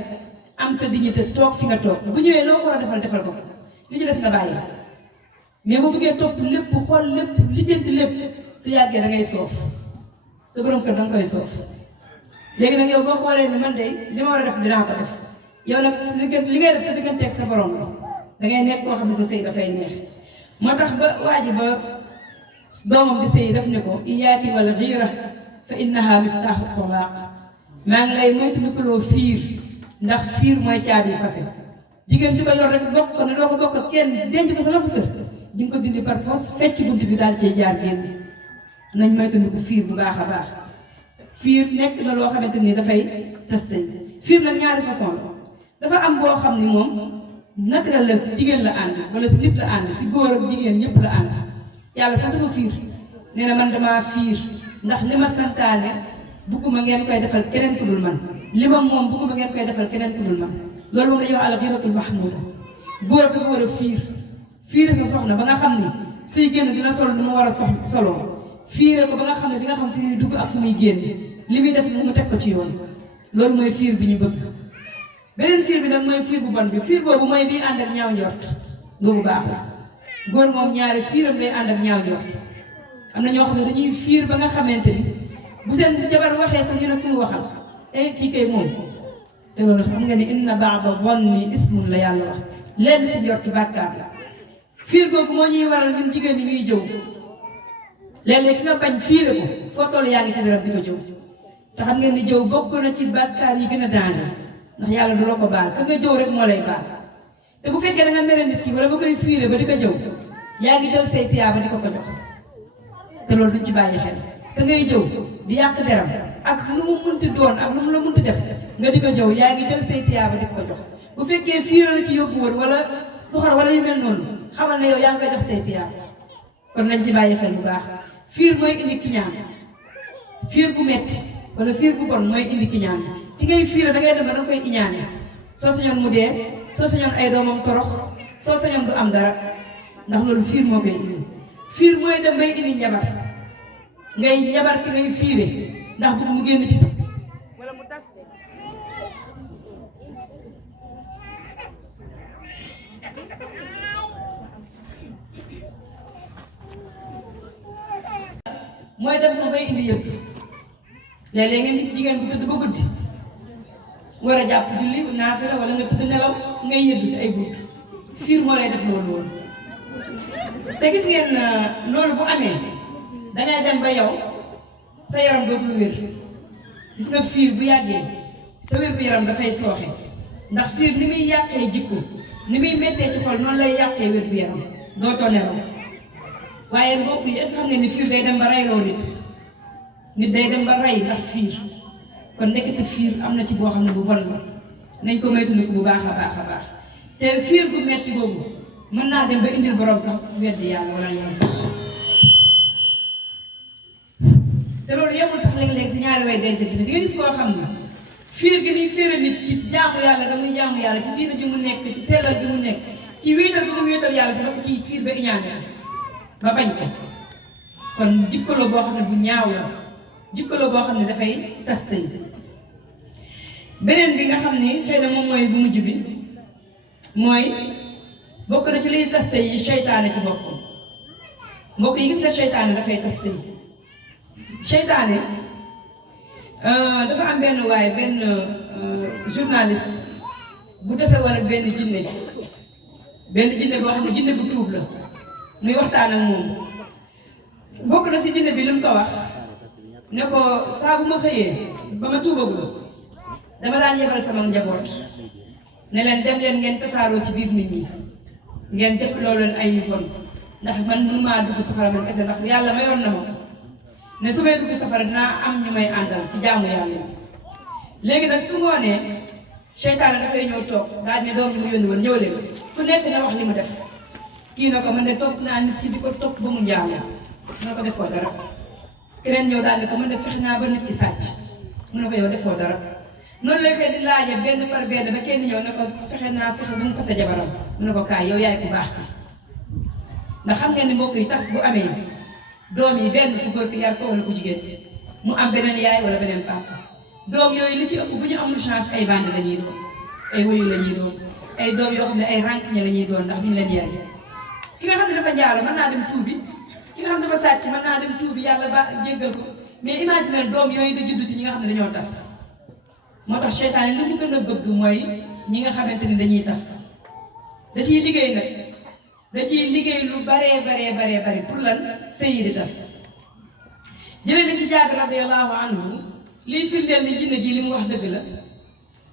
am sa dignité toog fi nga toog bu ñëwee loo ko war a defal ko li ci des nga bàyyi mais boo bëggee topp lépp xool lépp lijjanti lépp su yàggee da ngay soof sa borom kër da nga koy soof léegi nag yow boo ko waree ni man de li ma war a def dinaa ko def yow nag sa diggante li ngay def sa digganteeg sa borom da ngay nekk koo xam ne sa sëy dafay neex moo tax ba waa ji ba doomam di sëy def ne ko iyaaki wal xiira fa innaha miftaaxu talaaq maa ngi lay moytandikuloo fiir ndax fiir mooy caabi fase jigéen di ko yor rek bokk ko ne doo ko bokk ak kenn denc ko sa la fa sër di nga ko dindi par force fecc bunt bi daal cee jaar génn nañ moytandiku fiir bu baax a baax fiir nekk na loo xamante ni dafay tas sëy fiir nag ñaari façon la dafa am boo xam ni moom naturel la si jigéen la ànd wala si nit la ànd si góor ak jigéen ñëpp la ànd yàlla sax dafa fiir nee na man damaa fiir ndax li ma santaane bugguma ngeen koy defal keneen ku dul man li ma moom bugguma ngeen koy defal keneen ku dul man loolu moom dañuy wax alxiratul mahmuda góor dafa war a fiire sa soxna ba nga xam ni suy génn dina sol ni mu war a soloo fiire ko ba nga xam ne di nga xam fu muy dugg ak fu muy génn li muy def mu teg ko ci yoon loolu mooy fiir bi ñu bëgg beneen fiir bi nag mooy fiir bu bon bi fiir boobu mooy bii ànd ak ñaaw njort boobu baaxul góor moom ñaari fiiram day ànd ak ñaaw njort am na ñoo xam ne dañuy fiir ba nga xamante ni bu seen jabar waxee sax ñu ne ku mu waxal kii kay moom te loolu xam nga ni inna ba'da dhanni ismun la yàlla wax lenn si njort bàkkaar la fiir googu moo ñuy waral ñun jigéen ñi ñuy jëw léeg-léeg ki nga bañ fiire ko foo toll yaa ngi ci dara di ko jëw te xam ngeen ni jëw bokk na ci bàkkaar yi gën a danger ndax yàlla du la ko baal ka nga jëw rek moo lay baal te bu fekkee da nga mere nit ki wala nga koy fiire ba di ko jëw yaa ngi jël say tiyaaba di ko ko jox te loolu duñ ci bàyyi xel ka ngay jëw di yàq deram ak lu mu munti doon ak lu mu la munti def nga di ko jëw yaa ngi jël say tiyaaba di ko jox bu fekkee fiire la ci yóbbu woon wala soxor wala yu mel noonu xamal ne yow yaa ngi koy jox say tiyaaba kon nañ ci bàyyi xel bu baax fiir mooy indi kiñaan fiir bu metti wala fiir bu bon mooy indi kiñaan ki ngay fiire da ngay dem ba da nga koy iñaane soo sañoon mu dee soo sañoon ay doomam torox soo sañoon du am dara ndax loolu fiir moo koy indi fiir mooy dem bay indi njabar ngay njabar ki ngay fiire ndax bëgg mu génn ci sa wala mu tas mooy dem sax bay indi yëpp léeg-léeg ngeen gis jigéen bu tëdd ba guddi war a jàpp julli naafila wala nga tëdd nelaw ngay yëddu ci ay bunt fiir moo lay def loolu woon te gis ngeen loolu bu amee dangay dem ba yow sa yaram dootul wér gis nga fiir bu yàggee sa wér-gu-yaram dafay sooxe ndax fiir ni muy yàqee jikko ni muy méttee ci xol noonu lay yàqee wér-gu-yaram dootoo nelaw waaye mbokk yi est-ce que xam ngeen ni fiir day dem ba reyloo nit day dem ba rey ndax fiir kon nekkati fiir am na ci boo xam ne bu bon la nañ ko moytandiku bu baax a baax a baax te fiir gu metti boobu mën naa dem ba indil borom sax weddi yàlla wala yàlla te loolu yemul sax léeg-léeg si ñaari way denc bi di nga gis koo xam ne fiir gi muy fiire nit ci jaamu yàlla ga muy jaamu yàlla ci diina ji mu nekk ci sellal gi mu nekk ci wéetal gi mu wéetal yàlla sax dafa ciy fiir ba iñaane ba bañ ko kon jikko la boo xam ne bu ñaaw la jikko la boo xam ne dafay tas sëy beneen bi nga xam ne xëy na moom mooy bu mujj bi mooy bokk na ci liy tas sëy yi seytaane ci boppam mbokk yi gis nga seytaane dafay tas sëy seytaane dafa am benn waaye benn journaliste bu tase woon ak benn jinne boo xam ne jinne bu tuub la muy waxtaan ak moom bokk na si jinne bi lu mu ko wax ne ko saa bu ma xëyee ba ma tuubagul dama daan yebal sama njaboot ne leen dem leen ngeen tasaaroo ci biir nit ñi ngeen def loolu leen ay yu bon ndax man mënumaa dugg safara man kese ndax yàlla mayoon na ma ne su may dugg safara dinaa am ñu may àndal ci jaamu yàlla léegi nag su ngoonee seytaane dafay ñëw toog daal ne doom bi mu yónni woon ñëw leen ku nekk na wax li mu def kii na ko man de topp naa nit ki di ko topp ba mu njaamu na ko defoo dara keneen ñëw daal ne ko man de fex naa ba nit ki sàcc mu ne ko yow defoo dara noonu lay koy di laaja benn par benn ba kenn ñëw ne ko fexe ba mu fase jabaram mu ne ko kaay yow yaay ku baax ki ndax xam ngeen ni mbokk yi tas bu amee doom yi benn ku góor ki yar ko wala ku jigéen ki mu am beneen yaay wala beneen papa doom yooyu li ci ëpp bu ñu amul chance ay bandi la ñuy doon ay wëyu la ñuy doon ay doom yoo xam ne ay rànkiñe la ñuy doon ndax ñu leen yar ki nga xam ne dafa njaalo mën naa dem tuubi ki nga xam ne dafa sàcc mën naa dem tuubi yàlla ba jéggal ko mais imagine doom yooyu da juddu si ñi nga xam ne dañoo tas moo tax seytaane li mu gën a bëgg mooy ñi nga xamante ni dañuy tas da ciy liggéey nag da ciy liggéey lu baree pour lan sëy yi di tas jëlee na ci Jaabir radiyallahu anhu liy firndeel ni jinne ji li mu wax dëgg la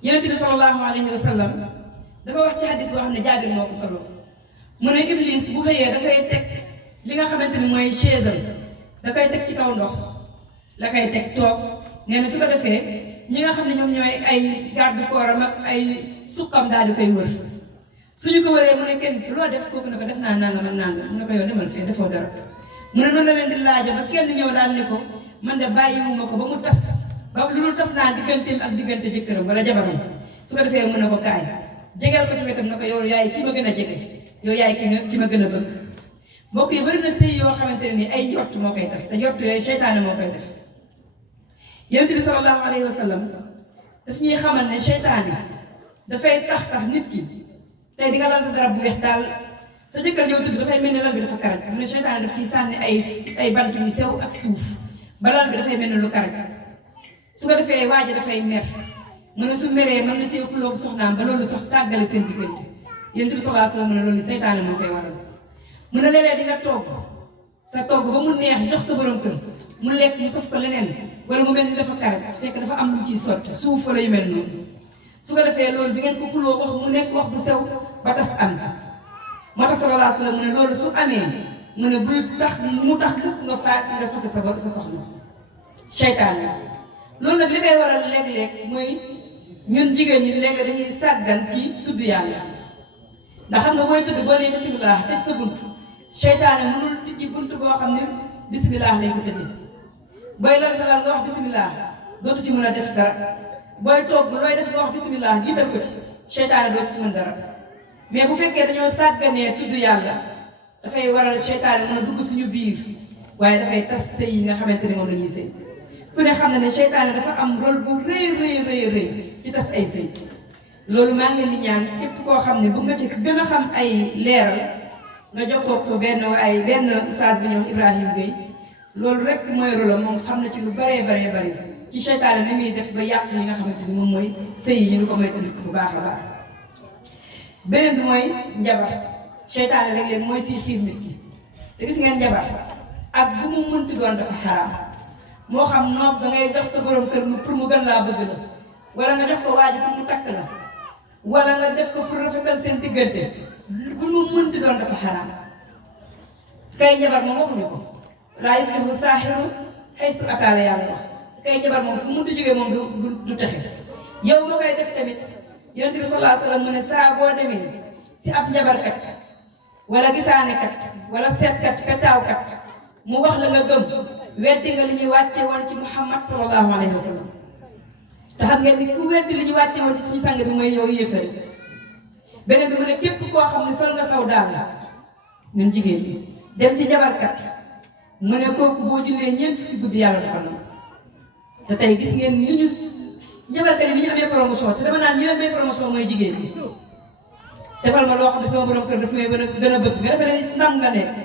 Yonent bi sallallahu alayhi wa sallam dafa wax ci hadis boo xam ne Jaabir moo ko solo mu ne Iblis bu xëyee dafay teg li nga xamante ni mooy chaise am da koy teg ci kaw ndox la koy teg toog nee na su ko defee ñi nga xam ne ñoom ñooy ay garde corps am ak ay suqam daal di koy wër suñu ko wëree mu ne kenn loo def kooku ne ko def naa nangam ak nangam mu ne ko yow demal fee defoo dara mu ne noonu la leen di laaja ba kenn ñëw daal ne ko man de bàyyiwuma ko ba mu tas ba lu dul tas naa digganteem ak diggante jëkkëram wala jabaram su ko defee mu ne ko kaay jegeel ko ci wetam ne ko yow yaay ki ma gën a jege yow yaay ki ma gën a bëgg mbokk yi bari na sëy yoo xamante ne nii ay njort moo koy tas te njort yooyu seytaane moo koy def Yonent bi sallallahu alayhi wa sallam daf ñuy xamal ne seytaane dafay tax sax nit ki tey di nga lal sa darab bu weex daal sa jëkkër ñëw tëdd dafay mel ni lal bi dafa karaj mu ne seytaane daf ciy sànni ay bant yu sew ak suuf ba lal bi dafay mel ni lu karaj su ko defee waaja dafay mer mu ne su meree mën na ci xuloo soxnaam ba loolu sax tàggale seen diggante Yonent bi sallallahu alayhi wa sallam mu ne loolu seytaane moo koy waral mu ne léeg-léeg di nga togg sa togg ba mu neex jox sa borom kër mu lekk mu saf ko leneen wala mu mel ni dafa karaj fekk dafa am lu ciy sotti suuf wala yu mel noonu su ko defee loolu di ngeen ko xuloo wax mu nekk wax bu sew ba tas am si moo tax sallallahu alayhi wa sallam mu ne loolu su amee mu ne bul tax mu tax mukk nga faat nga fase sa soxna seytaane loolu nag li koy waral léeg-léeg mooy ñun jigéen ñi léeg-léeg dañuy sàggan ci tudd yàlla ndax xam nga booy tudd boo nee bisimilah tëj sa bunt seytaane mënul tijji bunt boo xam ne bisimilah lañ ko tëddee booy lal sa lal nga wax bisimilah dootu ci mën a def dara booy toog looy def nga wax bisimilah jiital ko ci seytaane dootu ci mën dara mais bu fekkee dañoo sàgganee tudd yàlla dafay waral seytaane mën a dugg suñu biir waaye dafay tas sëy yi nga xamante ne moom la ñuy sëy ku ne xam na ne seytaane dafa am rôle bu rëy ci tas ay sëy loolu maa ngi leen di ñaan képp koo xam ne bëgg nga ci gën a xam ay leeral nga jokkoo ko benn ustaas bi ñuy wax Ibrahima Gueye loolu rek mooy rôle moom xam na ci lu baree bari ci seytaane ni muy def ba yàq li nga xamante ni moom mooy sëy yi ñu ko moytandiku bu baax a baax. beneen bi mooy njabar seytaane léeg-léeg mooy siy xiir nit ki te gis ngeen njabar ak bu mu mënti doon dafa xaraam moo xam noob dangay jox sa borom kër pour mu gën laa bëgg la wala nga jox ko waa ji pour mu takk la wala nga def ko pour rafetal seen diggante bu mu mënti doon dafa xaraam kay njabar moom waxuñu ko laa yuflihu saaxiru haysu ataa la yàlla wax kay njabar moom fu mu mënti jógee moom du texe yow ma koy def tamit yonent bi sallallahu alayhi wa sallam mu ne saa boo demee si ab njabarkat wala gisaanekat wala seetkat petaawkat mu wax la nga gëm weddi nga li ñuy wàcce woon ci Muhammad sallallahu alayhi wa sallam te xam ngeen ni ku weddi li ñuy wàcce woon ci suñu sang bi mooy yow yéefari beneen bi mu ne képp koo xam ne sol nga saw daal la ñun jigéen ñi dem ci jabarkat mu ne kooku boo jullee ñeent fukki guddi yàlla du ko nangu te tey gis ngeen li ñu jabarkat yi ni ñu amee promotion te dama naan ñi leen may promotion mooy jigéen ñi defal ma loo xam ne sama borom kër daf may gën a bëgg nga defee ne ndam nga nekk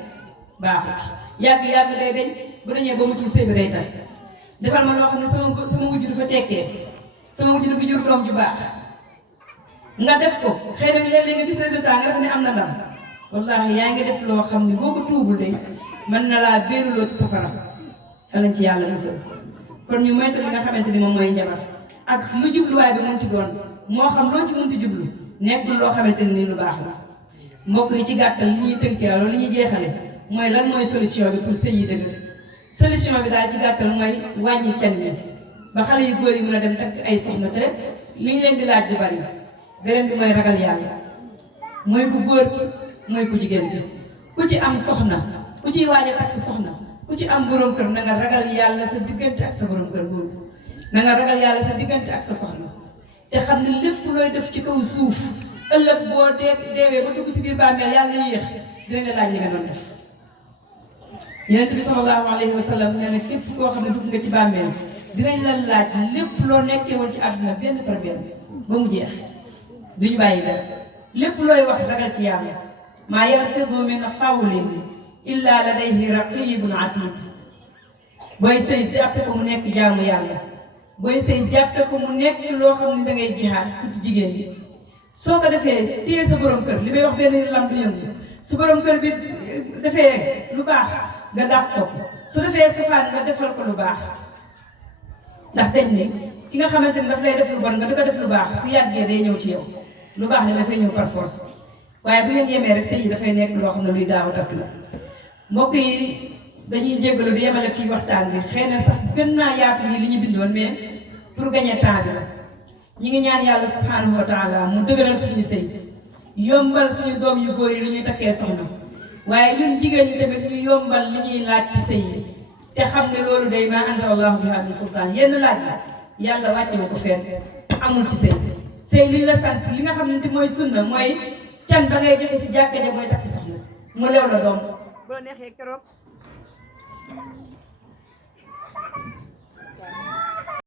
baaxut yàgg day deñ bu dañee ba mutul sëy bi day tas defal ma loo xam ne sama wujj du fa tekkee sama wujj du fa jur doom ju baax nga def ko xëy na léeg-léeg nga gis résultat nga def ne am na ndam wallaahi yaa ngi def loo xam ne boo ko tuubul de mën na laa béeruloo ci safara yàlla ci yàlla musal kon ñu moytu li nga xamante ni moom mooy njabar ak lu jubluwaay bi mënti doon moo xam loo ci mënti jublu nekkul loo xamante ne ni lu baax la mbokk yi ci gàttal li ñuy tënkee loolu li ñuy jeexale mooy lan mooy solution bi pour sëy yi dëgër solution bi daal ci gàttal mooy wàññi can yi ba xale yu góor yi mën a dem takk ay soxna te li ñu leen di laaj du bari beneen bi mooy ragal yàlla mooy ku góor ki mooy ku jigéen bi ku ci am soxna ku ciy waaj a takk soxna ku ci am borom kër na nga ragal yàlla sa diggante ak sa borom kër boobu na nga ragal yàlla sa diggante ak sa soxna te xam ne lépp looy def ci kaw suuf ëllëg boo deewee ba dugg si biir bàmmeel yàlla yéex dina la laaj li nga doon def Yonent bi sallallahu alayhi wa sallam nee na képp koo xam ne dugg nga ci bàmmeel dinañ la laaj lépp loo nekkee woon ci àdduna benn par benn ba mu jeex duñu bàyyi dara lépp looy wax ragal ci yàlla maa yalfidu min qawlin illa ladayhi raqibun atid booy sëy jàppe ko mu nekk jaamu yàlla booy sëy jàppe ko mu nekk loo xam ne da ngay jihaad surtout jigéen bi soo ko defee téye sa borom kër li may wax benn lam du yëngu su borom kër bi defee lu baax nga dàq ko su defee safaan nga defal ko lu baax ndax dañ ne ki nga xamante ni daf lay def lu bon nga di ko def lu baax su yàggee day ñëw ci yow lu baax ne dafay ñëw par force waaye bu ngeen yemee rek sëy yi dafay nekk loo xam ne luy gaaw a tas la mbokk yi dañuy jéggalu di yemale fii waxtaan bi xëy na sax gën naa yaatu lii li ñu bindoon mais pour gagner temps bi la ñi ngi ñaan yàlla subhanahu wa taala mu dëgëral suñu sëy yombal suñu doom yu góor yi li ñuy takkee soxna waaye ñun jigéen ñi tamit ñu yombal li ñuy laaj ci sëy yi te xam ne loolu day maa anzalallahu bihaa min sultaan yenn laaj la yàlla wàcce ko fenn amul ci sëy liñ la sant li nga xam ne mooy sunna mooy can ba ngay joxe si jàkka ja booy takk soxna si mu leew la doom boo neexee keroog